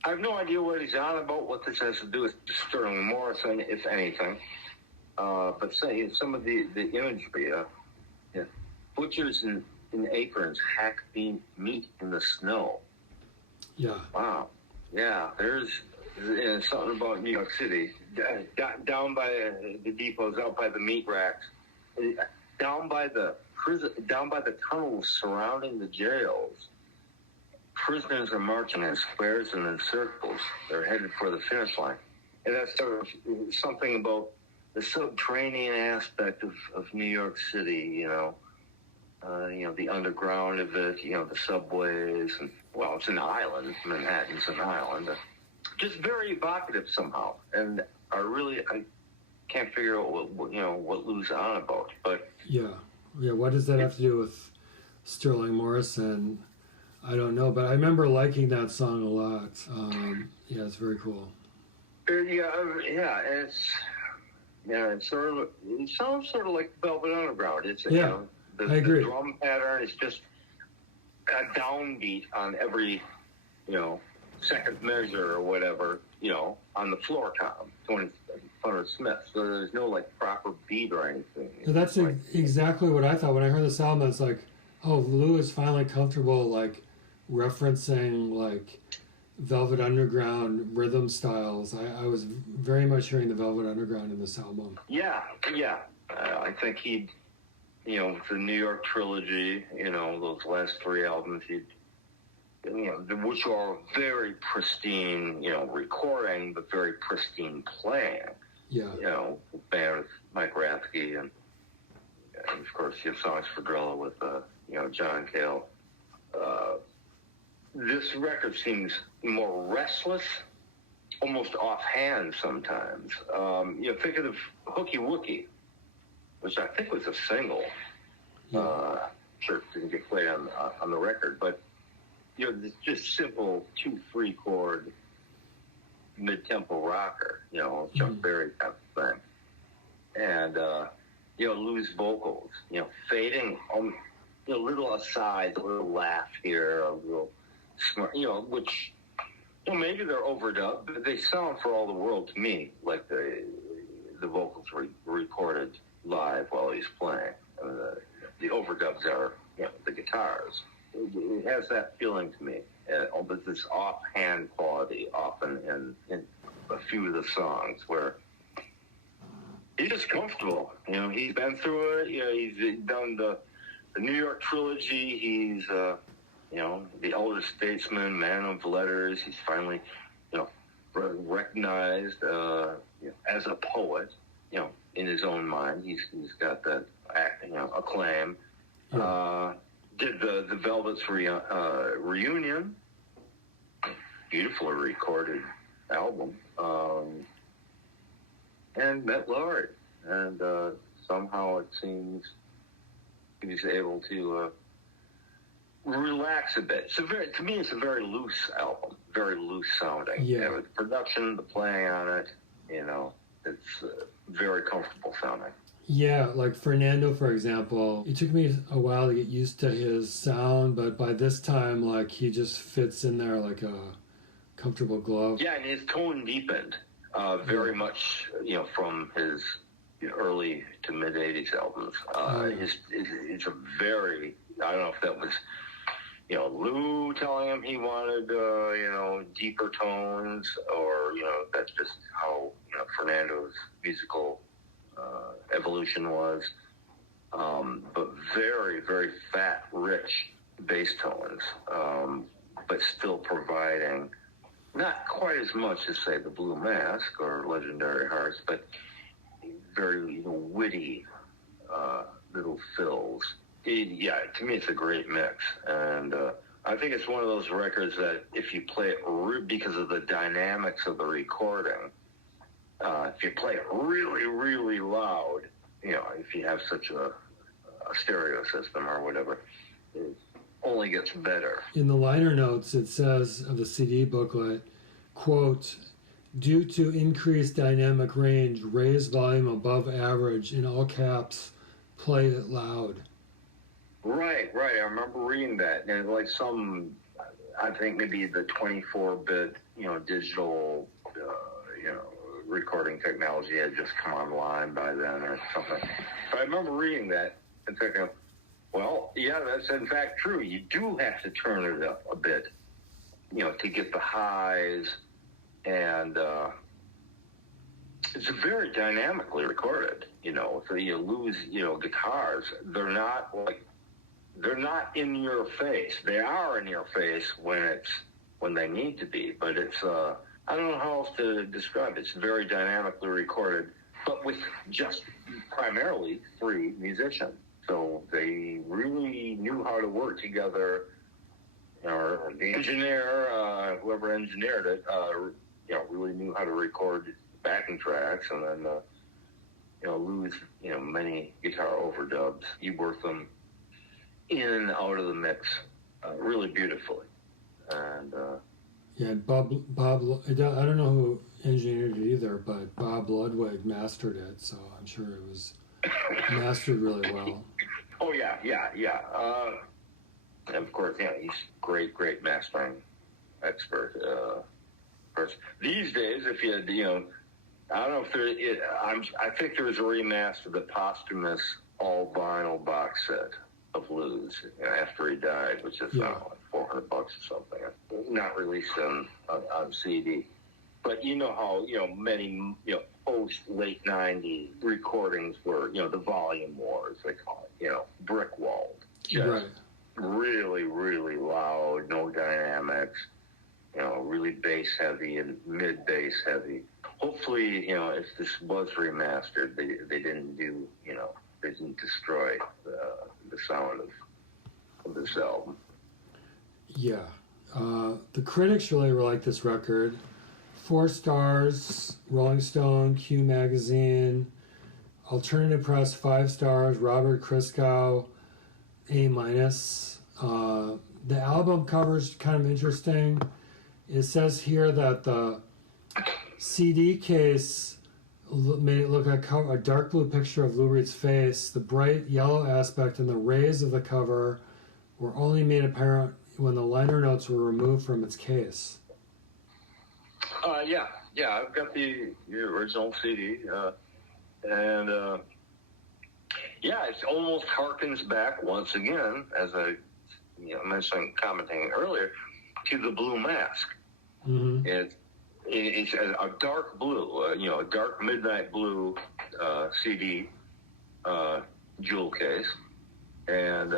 I have no idea what he's on about, what this has to do with Sterling Morrison, if anything. But say some of the imagery, butchers in aprons hack meat in the snow. Yeah. Wow. Yeah, there's something about New York City. Down by the depots, out by the meat racks, down by the tunnels surrounding the jails. Prisoners are marching in squares and in circles. They're headed for the finish line. And that's sort of something about the subterranean aspect of New York City, the underground of it, the subways. And, well, it's an island. Manhattan's an island. Just very evocative somehow. And I can't figure out what Lou's on about. But yeah. What does that have to do with Sterling Morrison? I don't know, but I remember liking that song a lot. It's very cool. It sounds sort of like Velvet Underground. It's I agree. The drum pattern is just a downbeat on every second measure or whatever on the floor tom, Tony Funner Smith. So there's no proper beat or anything. That's exactly what I thought when I heard this album. It's like, oh, Lou is finally comfortable referencing Velvet Underground rhythm styles. I was very much hearing the Velvet Underground in this album. Yeah. I think he'd, with the New York trilogy, those last three albums, which are very pristine, recording, but very pristine playing. Yeah. Band with Mike Rathke and of course, you have songs for Drella with, John Cale. This record seems more restless, almost offhand sometimes. Think of Hooky Wookie, which I think was a single. Sure, didn't get played on the record, but it's just simple 2-3 chord mid-tempo rocker, Chuck Berry type of thing, and Lou's vocals, fading, little asides, a little laugh here, a little smart, which, maybe they're overdubbed, but they sound for all the world to me like the vocals were recorded live while he's playing. I mean, the overdubs are, the guitars. It has that feeling to me. But this offhand quality often in a few of the songs where he's just comfortable. He's been through it. He's done the New York trilogy. He's, the elder statesman, man of letters. He's finally, recognized as a poet, in his own mind. He's got that, acclaim. Did the Velvet's reunion, beautifully recorded album, and met Laurie, and somehow it seems he was able to relax a bit. To me, it's a very loose album, very loose sounding. Yeah. The production, the playing on it, it's very comfortable sounding. Yeah, like Fernando, for example, it took me a while to get used to his sound, but by this time, he just fits in there like a comfortable glove. Yeah, and his tone deepened very much, from his early to mid-'80s albums. It's a very, I don't know if that was, Lou telling him he wanted, deeper tones, or, that's just how, Fernando's musical evolution was, but very, very fat, rich bass tones, but still providing not quite as much as, say, the Blue Mask or Legendary Hearts, but very witty little fills. To me, it's a great mix, and I think it's one of those records that if you play it because of the dynamics of the recording, if you play it really, really loud, if you have such a stereo system or whatever, it only gets better. In the liner notes, it says of the CD booklet, quote, due to increased dynamic range, raise volume above average, in all caps, play it loud. Right. I remember reading that. And like I think maybe the 24-bit, digital, recording technology had just come online by then or something. But I remember reading that and thinking, well, yeah, that's in fact true. You do have to turn it up a bit, to get the highs, and it's very dynamically recorded, so you lose, guitars. They're not in your face. They are in your face when they need to be, but it's, I don't know how else to describe it. It's very dynamically recorded, but with just primarily 3 musicians. So they really knew how to work together, or the engineer, whoever engineered it, really knew how to record backing tracks, and then, lose, many guitar overdubs. You work them in and out of the mix really beautifully. And yeah, Bob, I don't know who engineered it either, but Bob Ludwig mastered it, so I'm sure it was mastered really well. Oh yeah. And of course, he's great mastering expert. Of course, these days, if you had, I don't know if I think there was a remaster of the posthumous all vinyl box set of Lou's after he died, which is like $400 or something. Not released on CD. But how, many, post late 90s recordings were, the volume wars, they call it, brick walled. Just really, really loud, no dynamics, really bass heavy and mid bass heavy. Hopefully, if this was remastered, they didn't do, they didn't destroy the sound of this album. Yeah. The critics really like this record. 4 stars, Rolling Stone, Q Magazine, Alternative Press 5 stars, Robert Christgau A-. The album cover's kind of interesting. It says here that the CD case made it look like a dark blue picture of Lou Reed's face. The bright yellow aspect and the rays of the cover were only made apparent when the liner notes were removed from its case. Yeah, I've got the original CD, and it almost harkens back once again, as I mentioned, commenting earlier, to the Blue Mask. Mm-hmm. It's a dark blue, a dark midnight blue CD jewel case, and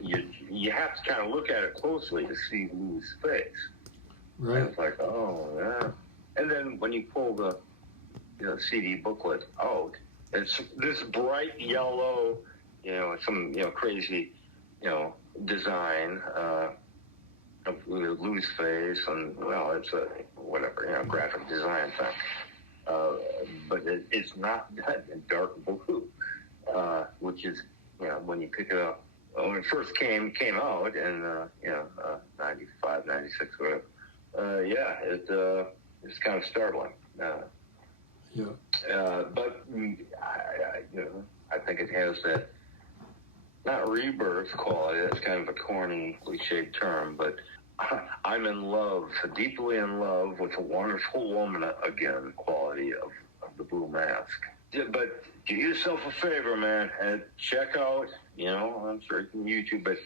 you have to kind of look at it closely to see Lou's face. Right. And it's like, oh yeah. And then when you pull the CD booklet out, it's this bright yellow, some crazy, design of Lou's face, and it's a whatever, graphic design thing. But it's not that dark blue, which is when you pick it up when it first came out in 95, 96, whatever. It's kind of startling. But I think it has that, not rebirth quality, that's kind of a corny, cliched term, but I'm in love, deeply in love with a wonderful woman again quality of the Blue Mask. But do yourself a favor, man, and check out, I'm sure you can YouTube, but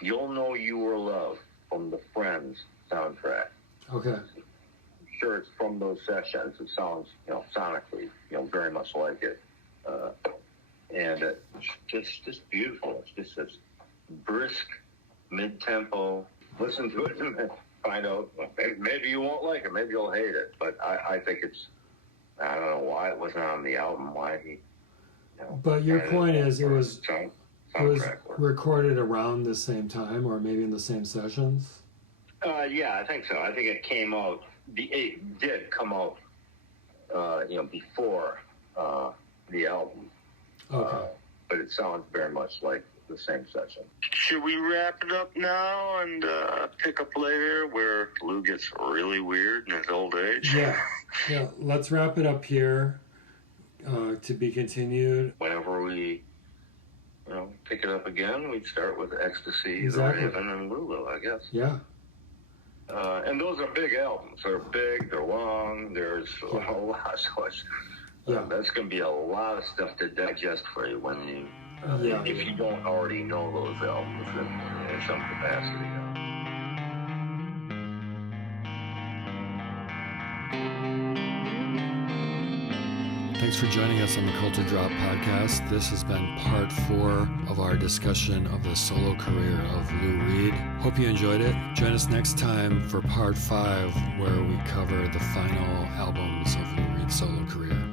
You'll Know You Were Loved from the Friends soundtrack. Okay. I'm sure it's from those sessions. It sounds, sonically, very much like it. And it's just beautiful. It's just this brisk, mid-tempo. Listen to it and find out. Maybe you won't like it. Maybe you'll hate it. But I think it's, I don't know why it wasn't on the album, why he... But your point is it was recorded around the same time or maybe in the same sessions? Yeah, I think so. I think it came out, it did come out, before the album. Okay. But it sounds very much like the same session. Should we wrap it up now and pick up later where Lou gets really weird in his old age? Yeah. Let's wrap it up here. To be continued. Whenever we, pick it up again, we'd start with Ecstasy, Exactly. The Raven, and Lulu, I guess. Yeah. And those are big albums. They're big, they're long, there's a lot. So that's going to be a lot of stuff to digest for you when you, if you don't already know those albums in some capacity. Thanks for joining us on the Culture Drop podcast. This has been part 4 of our discussion of the solo career of Lou Reed. Hope you enjoyed it. Join us next time for part 5, where we cover the final albums of Lou Reed's solo career.